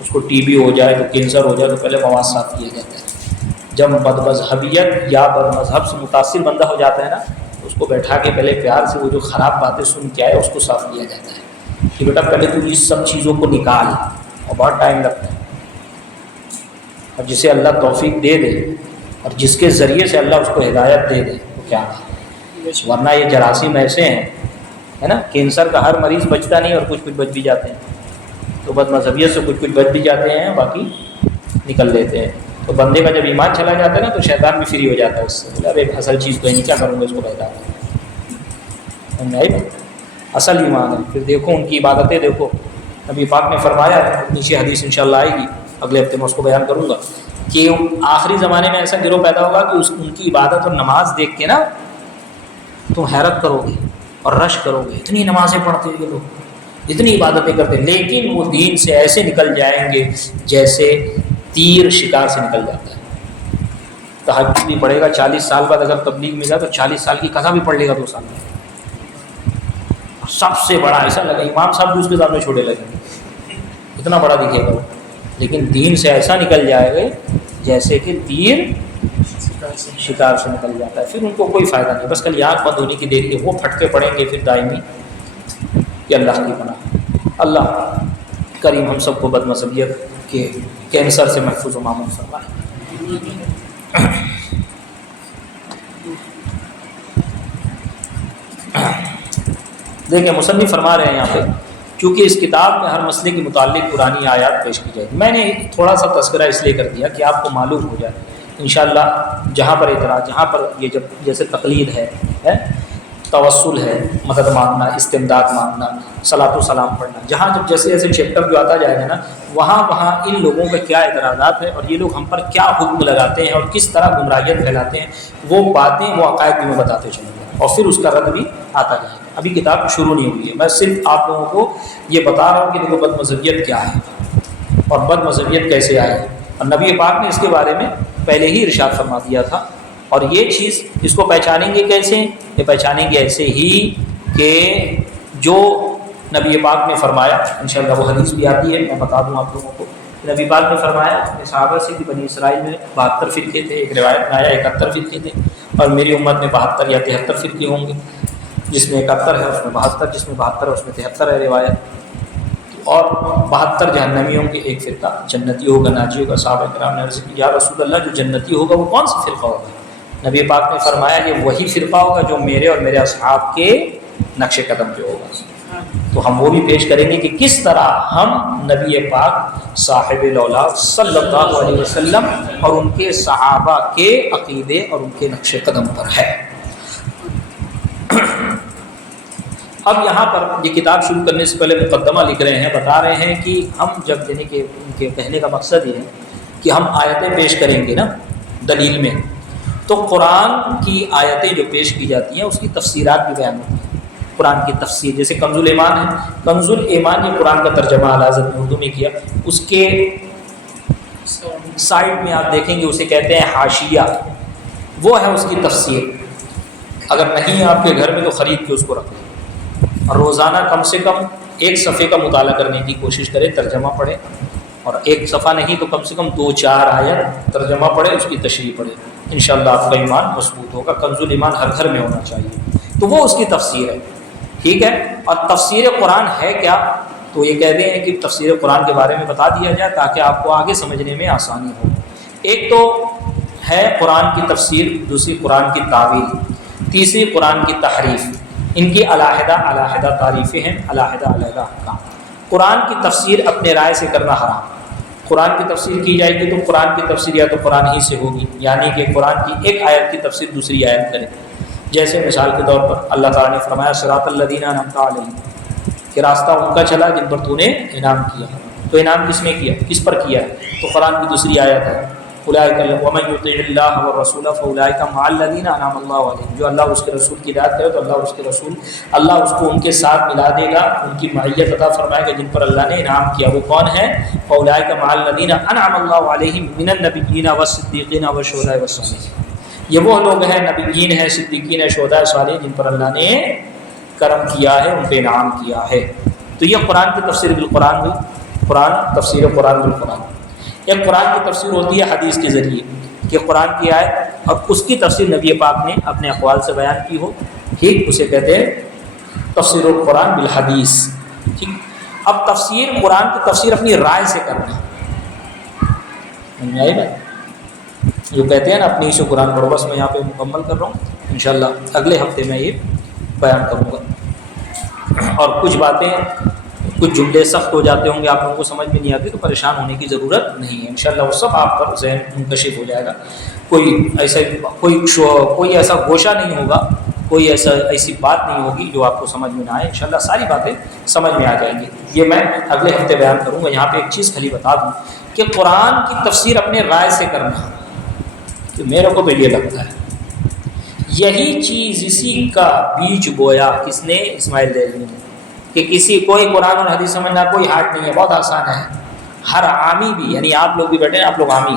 اس کو ٹی بی ہو جائے تو کینسر ہو جائے تو پہلے مواد صاف کیا جاتا ہے۔ جب بد مذہبیت یا بد مذہب سے متاثر بندہ ہو جاتا ہے نا، اس کو بیٹھا کے پہلے پیار سے وہ جو خراب باتیں سن کے آئے اس کو صاف کیا جاتا ہے کہ بیٹا پہلے تو اس سب چیزوں کو نکال، اور بہت ٹائم لگتا ہے۔ اور جسے اللہ توفیق دے دے اور جس کے ذریعے سے اللہ اس کو ہدایت دے دے تو کیا ہے، ورنہ یہ جراثیم ایسے ہیں ہے نا، کینسر کا ہر مریض بچتا نہیں اور کچھ بچ بھی جاتے ہیں، تو بد مذہبیت سے کچھ بچ بھی جاتے ہیں، باقی نکل لیتے ہیں۔ تو بندے کا جب ایمان چلا جاتا ہے نا تو شیطان بھی فری ہو جاتا ہے اس سے، اب ایک اصل چیز تو ہے نہیں، کیا کروں گا اس کو بتا اصل ایمان ہے۔ پھر دیکھو ان کی عبادتیں دیکھو، نبی پاک نے فرمایا، نیچے حدیث انشاءاللہ آئے گی، اگلے ہفتے میں اس کو بیان کروں گا، کہ آخری زمانے میں ایسا گروہ پیدا ہوگا کہ ان کی عبادت اور نماز دیکھ کے نا تم حیرت کرو گے اور رش کرو گے، اتنی نمازیں پڑھتے ہیں یہ لوگ، اتنی عبادتیں کرتے ہیں، لیکن وہ دین سے ایسے نکل جائیں گے جیسے تیر شکار سے نکل جاتا ہے۔ تہجد بھی پڑھے گا 40 سال بعد، اگر تبلیغ میں جائے تو 40 سال کی قضا بھی پڑھ لے گا 2 سال میں، سب سے بڑا ایسا لگا امام صاحب بھی اس کے سامنے چھوٹے لگیں گے، اتنا بڑا دکھے گا، لیکن دین سے ایسا نکل جائے گا جیسے کہ تیر شکار سے نکل جاتا ہے، پھر ان کو کوئی فائدہ نہیں، بس کل آنکھ بند ہونے کی دیر ہے، وہ پھٹکے پڑیں گے پھر دائمی کہ اللہ کی پناہ۔ اللہ کریم ہم سب کو بد مذہبیت کے کینسر سے محفوظ و معمون فرمائے۔ دیکھیں مصنف فرما رہے ہیں یہاں پہ، کیونکہ اس کتاب میں ہر مسئلے کے متعلق قرآنی آیات پیش کی جائے گی۔ میں نے تھوڑا سا تذکرہ اس لیے کر دیا کہ آپ کو معلوم ہو جائے انشاءاللہ، جہاں پر اعتراض، جہاں پر یہ جب جیسے تقلید ہے، توسل ہے، مدد مانگنا، استمداد مانگنا، صلاۃ و سلام پڑھنا، جہاں جب جیسے جیسے چیپٹر جو آتا جائے گا نا، وہاں ان لوگوں کے کیا اعتراضات ہیں اور یہ لوگ ہم پر کیا حکم لگاتے ہیں اور کس طرح گمراہیت پھیلاتے ہیں، وہ باتیں، وہ عقائد بھی میں بتاتے چلوں گا، اور پھر اس کا رد بھی آتا جائے گا۔ ابھی کتاب شروع نہیں ہوئی ہے، میں صرف آپ لوگوں کو یہ بتا رہا ہوں کہ دیکھو بد مذہبیت کیا ہے اور بد مذہبیت کیسے آئی ہے، اور نبی پاک نے اس کے بارے میں پہلے ہی ارشاد فرما دیا تھا۔ اور یہ چیز اس کو پہچانیں گے کیسے؟ یہ پہچانیں گے ایسے ہی کہ جو نبی پاک نے فرمایا، انشاءاللہ وہ حدیث بھی آتی ہے، میں بتا دوں آپ لوگوں کو، نبی پاک نے فرمایا اپنے صحابہ سے کہ بنی اسرائیل میں 72 فرقے تھے، ایک روایت میں آیا 71 فرقے تھے، اور میری امت میں 72 یا 73 فرقے ہوں گے، جس میں 71 ہے اس میں 72، جس میں 72 ہے اس میں 73 ہے روایت، اور 72 جہنمی ہوں گے، ایک فرقہ جنتی ہوگا، ناجی ہوگا۔ صحابہ کرام نے عرض کی یا رسول اللہ، جو جنتی ہوگا وہ کون سا فرقہ ہوگا؟ نبی پاک نے فرمایا کہ وہی فرقہ ہوگا جو میرے اور میرے اصحاب کے نقش قدم پہ ہوگا۔ تو ہم وہ بھی پیش کریں گے کہ کس طرح ہم نبی پاک صاحب الاولاد صلی اللہ علیہ وسلم اور ان کے صحابہ کے عقیدے اور ان کے نقش قدم پر ہے۔ اب یہاں پر یہ کتاب شروع کرنے سے پہلے مقدمہ لکھ رہے ہیں، بتا رہے ہیں کہ ہم جب یعنی کہ ان کے کہنے کا مقصد یہ ہے کہ ہم آیتیں پیش کریں گے نا دلیل میں، تو قرآن کی آیتیں جو پیش کی جاتی ہیں اس کی تفسیرات بھی بیان ہوتی ہیں۔ قرآن کی تفسیر جیسے کنز الایمان ہے، کنز الایمان یہ قرآن کا ترجمہ اعلیٰ حضرت نے اردو میں کیا، اس کے سائڈ میں آپ دیکھیں گے اسے کہتے ہیں حاشیہ، وہ ہے اس کی تفسیر۔ اگر نہیں ہے آپ کے گھر میں تو خرید کے اس کو رکھ لیں، اور روزانہ کم سے کم 1 صفحے کا مطالعہ کرنے کی کوشش کریں، ترجمہ پڑھیں، اور 1 صفحہ نہیں تو کم سے کم 2-4 آیت ترجمہ پڑھیں، اس کی تشریح پڑھیں، انشاءاللہ آپ کا ایمان مضبوط ہوگا۔ کنز الایمان ہر گھر میں ہونا چاہیے، تو وہ اس کی تفسیر ہے، ٹھیک ہے۔ اور تفسیر قرآن ہے کیا؟ تو یہ کہتے ہیں کہ تفسیر قرآن کے بارے میں بتا دیا جائے تاکہ آپ کو آگے سمجھنے میں آسانی ہو۔ ایک تو ہے قرآن کی تفسیر، دوسری قرآن کی تعویل، تیسری قرآن کی تحریف۔ ان کی علیحدہ علیحدہ تعریفیں ہیں، علیحدہ علیحدہ احکام۔ قرآن کی تفسیر اپنے رائے سے کرنا حرام۔ قرآن کی تفسیر کی جائے گی تو قرآن کی تفسیر یا تو قرآن ہی سے ہوگی، یعنی کہ قرآن کی ایک آیت کی تفسیر دوسری آیت کرے، جیسے مثال کے طور پر اللہ تعالیٰ نے فرمایا صراط الذین انعمت علیہم، کہ راستہ ان کا چلا جن پر تو نے انعام کیا، تو انعام کس نے کیا، کس پر کیا ہے؟ تو قرآن کی دوسری آیت ہے اولئک ومن یطع اللہ والرسول فاولئک مع الذین انعم اللہ علیہم، جو اللہ اس کے رسول کی اطاعت کرے تو اللہ اس کے رسول، اللہ اس کو ان کے ساتھ ملا دے گا، ان کی معیت عطا فرمائے گا جن پر اللہ نے انعام کیا۔ وہ کون ہے؟ فاولئک مع الذین انعم اللہ علیہم من النبیین والصدیقین والشہداء والصالحین، یہ وہ لوگ ہیں، نبیین ہیں، صدیقین ہیں، شہداء صالحین، جن پر اللہ نے کرم کیا ہے، ان پہ انعام کیا ہے۔ تو یہ قرآن کی تفسیر بالقرآن ہوئی، قرآن تفسیر قرآن بالقرآن۔ ایک قرآن کی تفسیر ہوتی ہے حدیث کے ذریعے، کہ قرآن کی آیت اور اس کی تفسیر نبی پاک نے اپنے اقوال سے بیان کی ہو، ٹھیک، اسے کہتے ہیں تفسیر القرآن بالحدیث، ٹھیک۔ اب تفسیر قرآن کی تفسیر اپنی رائے سے کرنا، آئی بات، جو کہتے ہیں نا اپنی سے قرآن پڑھو، بس میں یہاں پہ مکمل کر رہا ہوں، انشاءاللہ اگلے ہفتے میں یہ بیان کروں گا۔ اور کچھ باتیں، کچھ جملے سخت ہو جاتے ہوں گے، آپ لوگوں کو سمجھ میں نہیں آتی، تو پریشان ہونے کی ضرورت نہیں ہے، انشاءاللہ وہ سب آپ پر ذہن منکشف ہو جائے گا۔ کوئی ایسا گوشہ نہیں ہوگا، کوئی ایسی بات نہیں ہوگی جو آپ کو سمجھ میں نہ آئے. انشاءاللہ ساری باتیں سمجھ میں آ جائیں گی. یہ میں اگلے ہفتے بیان کروں گا. یہاں پہ ایک چیز خالی بتا دوں کہ قرآن کی تفسیر اپنے رائے سے کرنا، کہ میرے کو تو یہ لگتا ہے. یہی چیز، اسی کا بیج بویا کس نے؟ اسماعیل دہلوی نے. کہ کسی کوئی قرآن اور حدیث سمجھنا کوئی ہارڈ نہیں ہے، بہت آسان ہے. ہر عامی بھی، یعنی آپ لوگ بھی بیٹھے ہیں، آپ لوگ عامی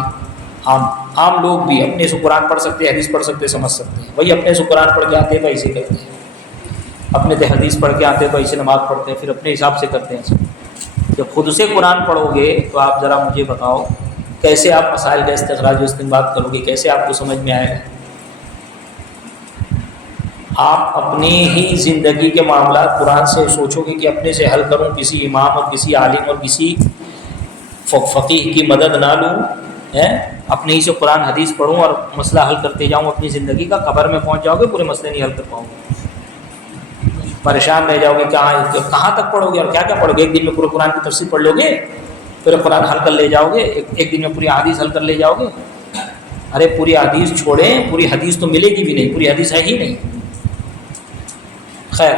عام لوگ بھی اپنے سے قرآن پڑھ سکتے ہیں، حدیث پڑھ سکتے ہیں، سمجھ سکتے ہیں. وہی اپنے سے قرآن پڑھ کے آتے ہیں تو ایسے کرتے ہیں، اپنے سے حدیث پڑھ کے آتے ہیں تو ایسے نماز پڑھتے ہیں، پھر اپنے حساب سے کرتے ہیں. جب خود سے قرآن پڑھو گے تو آپ ذرا مجھے بتاؤ کیسے آپ مسائل کا استخراج و استنباط کرو گے، کیسے آپ کو سمجھ میں آئے گا؟ آپ اپنی ہی زندگی کے معاملات قرآن سے سوچو گے کہ اپنے سے حل کروں، کسی امام اور کسی عالم اور کسی فقیہ کی مدد نہ لوں، اپنے ہی سے قرآن حدیث پڑھوں اور مسئلہ حل کرتے جاؤں اپنی زندگی کا. قبر میں پہنچ جاؤ گے پورے مسئلے نہیں حل کر پاؤ گے، پریشان رہ جاؤ گے. کہاں تک پڑھو گے اور کیا کیا پڑھو گے؟ ایک دن میں پورے قرآن کی تفسیر پڑھ لو گے، پورے قرآن حل کر لے جاؤ گے، ایک دن میں پوری حدیث حل کر لے جاؤ گے؟ ارے پوری حدیث چھوڑیں، پوری حدیث تو ملے گی بھی نہیں، پوری حدیث ہے ہی نہیں. خیر،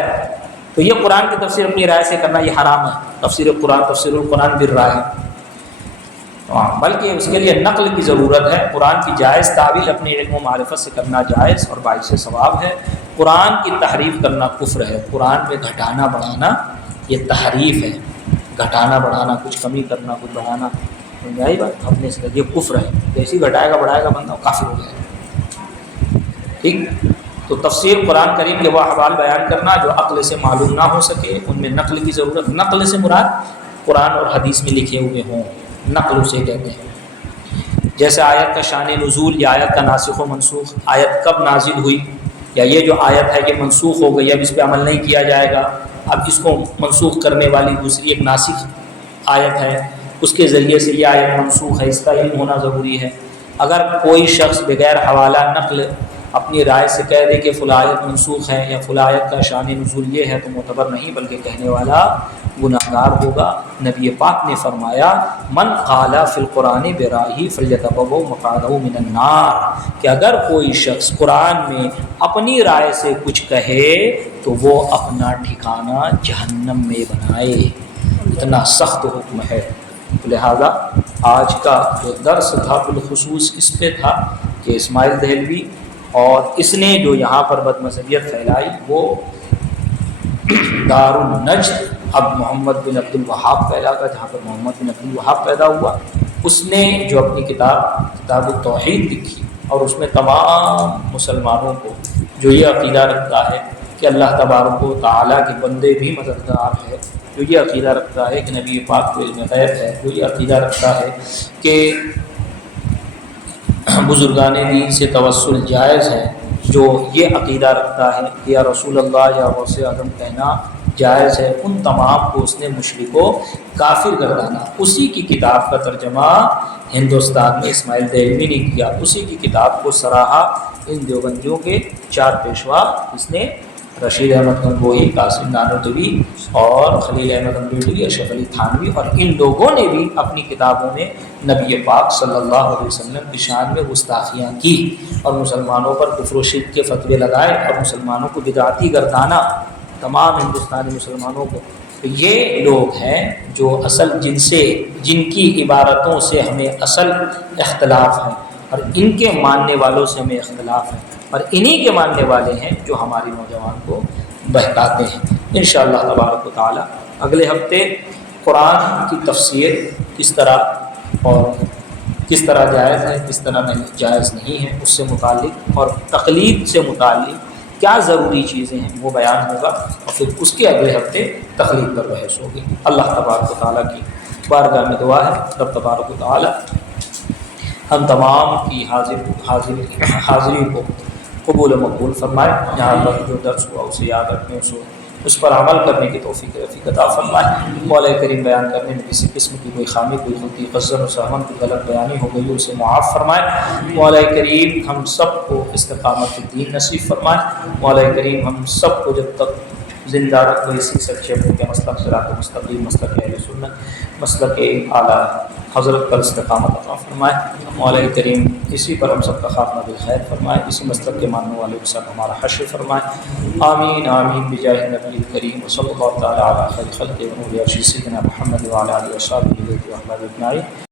تو یہ قرآن کی تفسیر اپنی رائے سے کرنا یہ حرام ہے. تفسیر القرآن بالرائے، بلکہ اس کے لیے نقل کی ضرورت ہے. قرآن کی جائز تعویل اپنے علم و معرفت سے کرنا جائز اور باعث ثواب ہے. قرآن کی تحریف کرنا کفر ہے. قرآن میں گھٹانا بڑھانا یہ تحریف ہے. گھٹانا بڑھانا، کچھ کمی کرنا، کچھ بڑھانا، یہی بات اپنے سے یہ کفر ہے. جیسے گھٹائے گا بڑھائے گا بندہ کافر ہو جائے گا. ٹھیک، تو تفسیر قرآن کریم کے وہ احوال بیان کرنا جو عقل سے معلوم نہ ہو سکے، ان میں نقل کی ضرورت. نقل سے مراد قرآن اور حدیث میں لکھے ہوئے ہوں، نقل اسے کہتے ہیں. جیسے آیت کا شان نزول یا آیت کا ناسخ و منسوخ، آیت کب نازل ہوئی، یا یہ جو آیت ہے کہ منسوخ ہو گئی اب اس پہ عمل نہیں کیا جائے گا، اب اس کو منسوخ کرنے والی دوسری ایک ناسخ آیت ہے، اس کے ذریعے سے یہ آیت منسوخ ہے، اس کا علم ہونا ضروری ہے. اگر کوئی شخص بغیر حوالہ نقل اپنی رائے سے کہہ دے کہ فلاں آیت منسوخ ہے یا فلاں آیت کا شان نزول یہ ہے تو معتبر نہیں، بلکہ کہنے والا گناہ گار ہوگا. نبی پاک نے فرمایا من قال فی القرآن برائہ فلیتبوأ مقعدہ من النار، کہ اگر کوئی شخص قرآن میں اپنی رائے سے کچھ کہے تو وہ اپنا ٹھکانہ جہنم میں بنائے. اتنا سخت حکم ہے. لہذا آج کا جو درس تھا بالخصوص اس پہ تھا کہ اسماعیل دہلوی اور اس نے جو یہاں پر بد مذہبیت پھیلائی وہ دار النجد اب محمد بن عبد الوہاب پیدا کا، جہاں پر محمد بن عبد الوہاب پیدا ہوا، اس نے جو اپنی کتاب التوحید لکھی اور اس میں تمام مسلمانوں کو جو یہ عقیدہ رکھتا ہے کہ اللہ تبارک و تعالیٰ کے بندے بھی مددگار ہے، جو یہ عقیدہ رکھتا ہے کہ نبی پاک کو علم غیب ہے، جو یہ عقیدہ رکھتا ہے کہ بزرگان دین سے توسل جائز ہے، جو یہ عقیدہ رکھتا ہے کہ یا رسول اللہ یا غوث اعظم کہنا جائز ہے، ان تمام کو اس نے مشرک و کافر گردانا. اسی کی کتاب کا ترجمہ ہندوستان میں اسماعیل دہلوی نے کیا. اسی کی کتاب کو سراہا ان دیوبندیوں کے 4 پیشوا، اس نے رشید احمد گنگوہی، قاسم نانوتوی اور خلیل احمد امریٹوی، اشرف علی تھانوی، اور ان لوگوں نے بھی اپنی کتابوں میں نبی پاک صلی اللہ علیہ وسلم کی شان میں گستاخیاں کی اور مسلمانوں پر کفر و شرک کے فتوے لگائے اور مسلمانوں کو بدعتی گردانا، تمام ہندوستانی مسلمانوں کو. یہ لوگ ہیں جو اصل جن کی عبارتوں سے ہمیں اصل اختلاف ہے اور ان کے ماننے والوں سے ہمیں اختلاف ہے، اور انہی کے ماننے والے ہیں جو ہماری نوجوان کو بہکاتے ہیں. انشاءاللہ تبارک و تعالی اگلے ہفتے قرآن کی تفسیر کس طرح اور کس طرح جائز ہے، کس طرح نہیں جائز نہیں ہے، اس سے متعلق اور تقلید سے متعلق کیا ضروری چیزیں ہیں وہ بیان ہوگا، اور پھر اس کے اگلے ہفتے تقلید پر بحث ہوگی. اللہ تبارک و تعالیٰ کی بارگاہ میں دعا ہے رب تبارک و تعالیٰ ہم تمام کی حاضری کو قبول و مقبول فرمائے. یہاں پر جو درس ہوا اسے یاد رکھنے، اس پر عمل کرنے کی توفیق رفیق عطا فرمائے. مولا کریم بیان کرنے میں کسی قسم کی کوئی خامی، کوئی خطی، قصر و سہون کی غلط بیانی ہو گئی اسے معاف فرمائے. مولا کریم ہم سب کو استقامت دین نصیب فرمائے. مولا کریم ہم سب کو جب تک زندہ رکھو اسی سچے کے مسلک صراط مستقیم، مسلک اہل سنت، مسلک اعلیٰ حضرت پر استقامت عطا فرمائے، مولا کریم اسی پر ہم سب کا خاتمہ بالخیر فرمائے، اسی مسلک کے ماننے والے کے ساتھ ہمارا حشر فرمائے، آمین آمین بجاہ نبی کریم وصلی اللہ تعالی علی خیر خلق و نور عرش سیدنا محمد وعلی آلہ وصحبہ اجمعین۔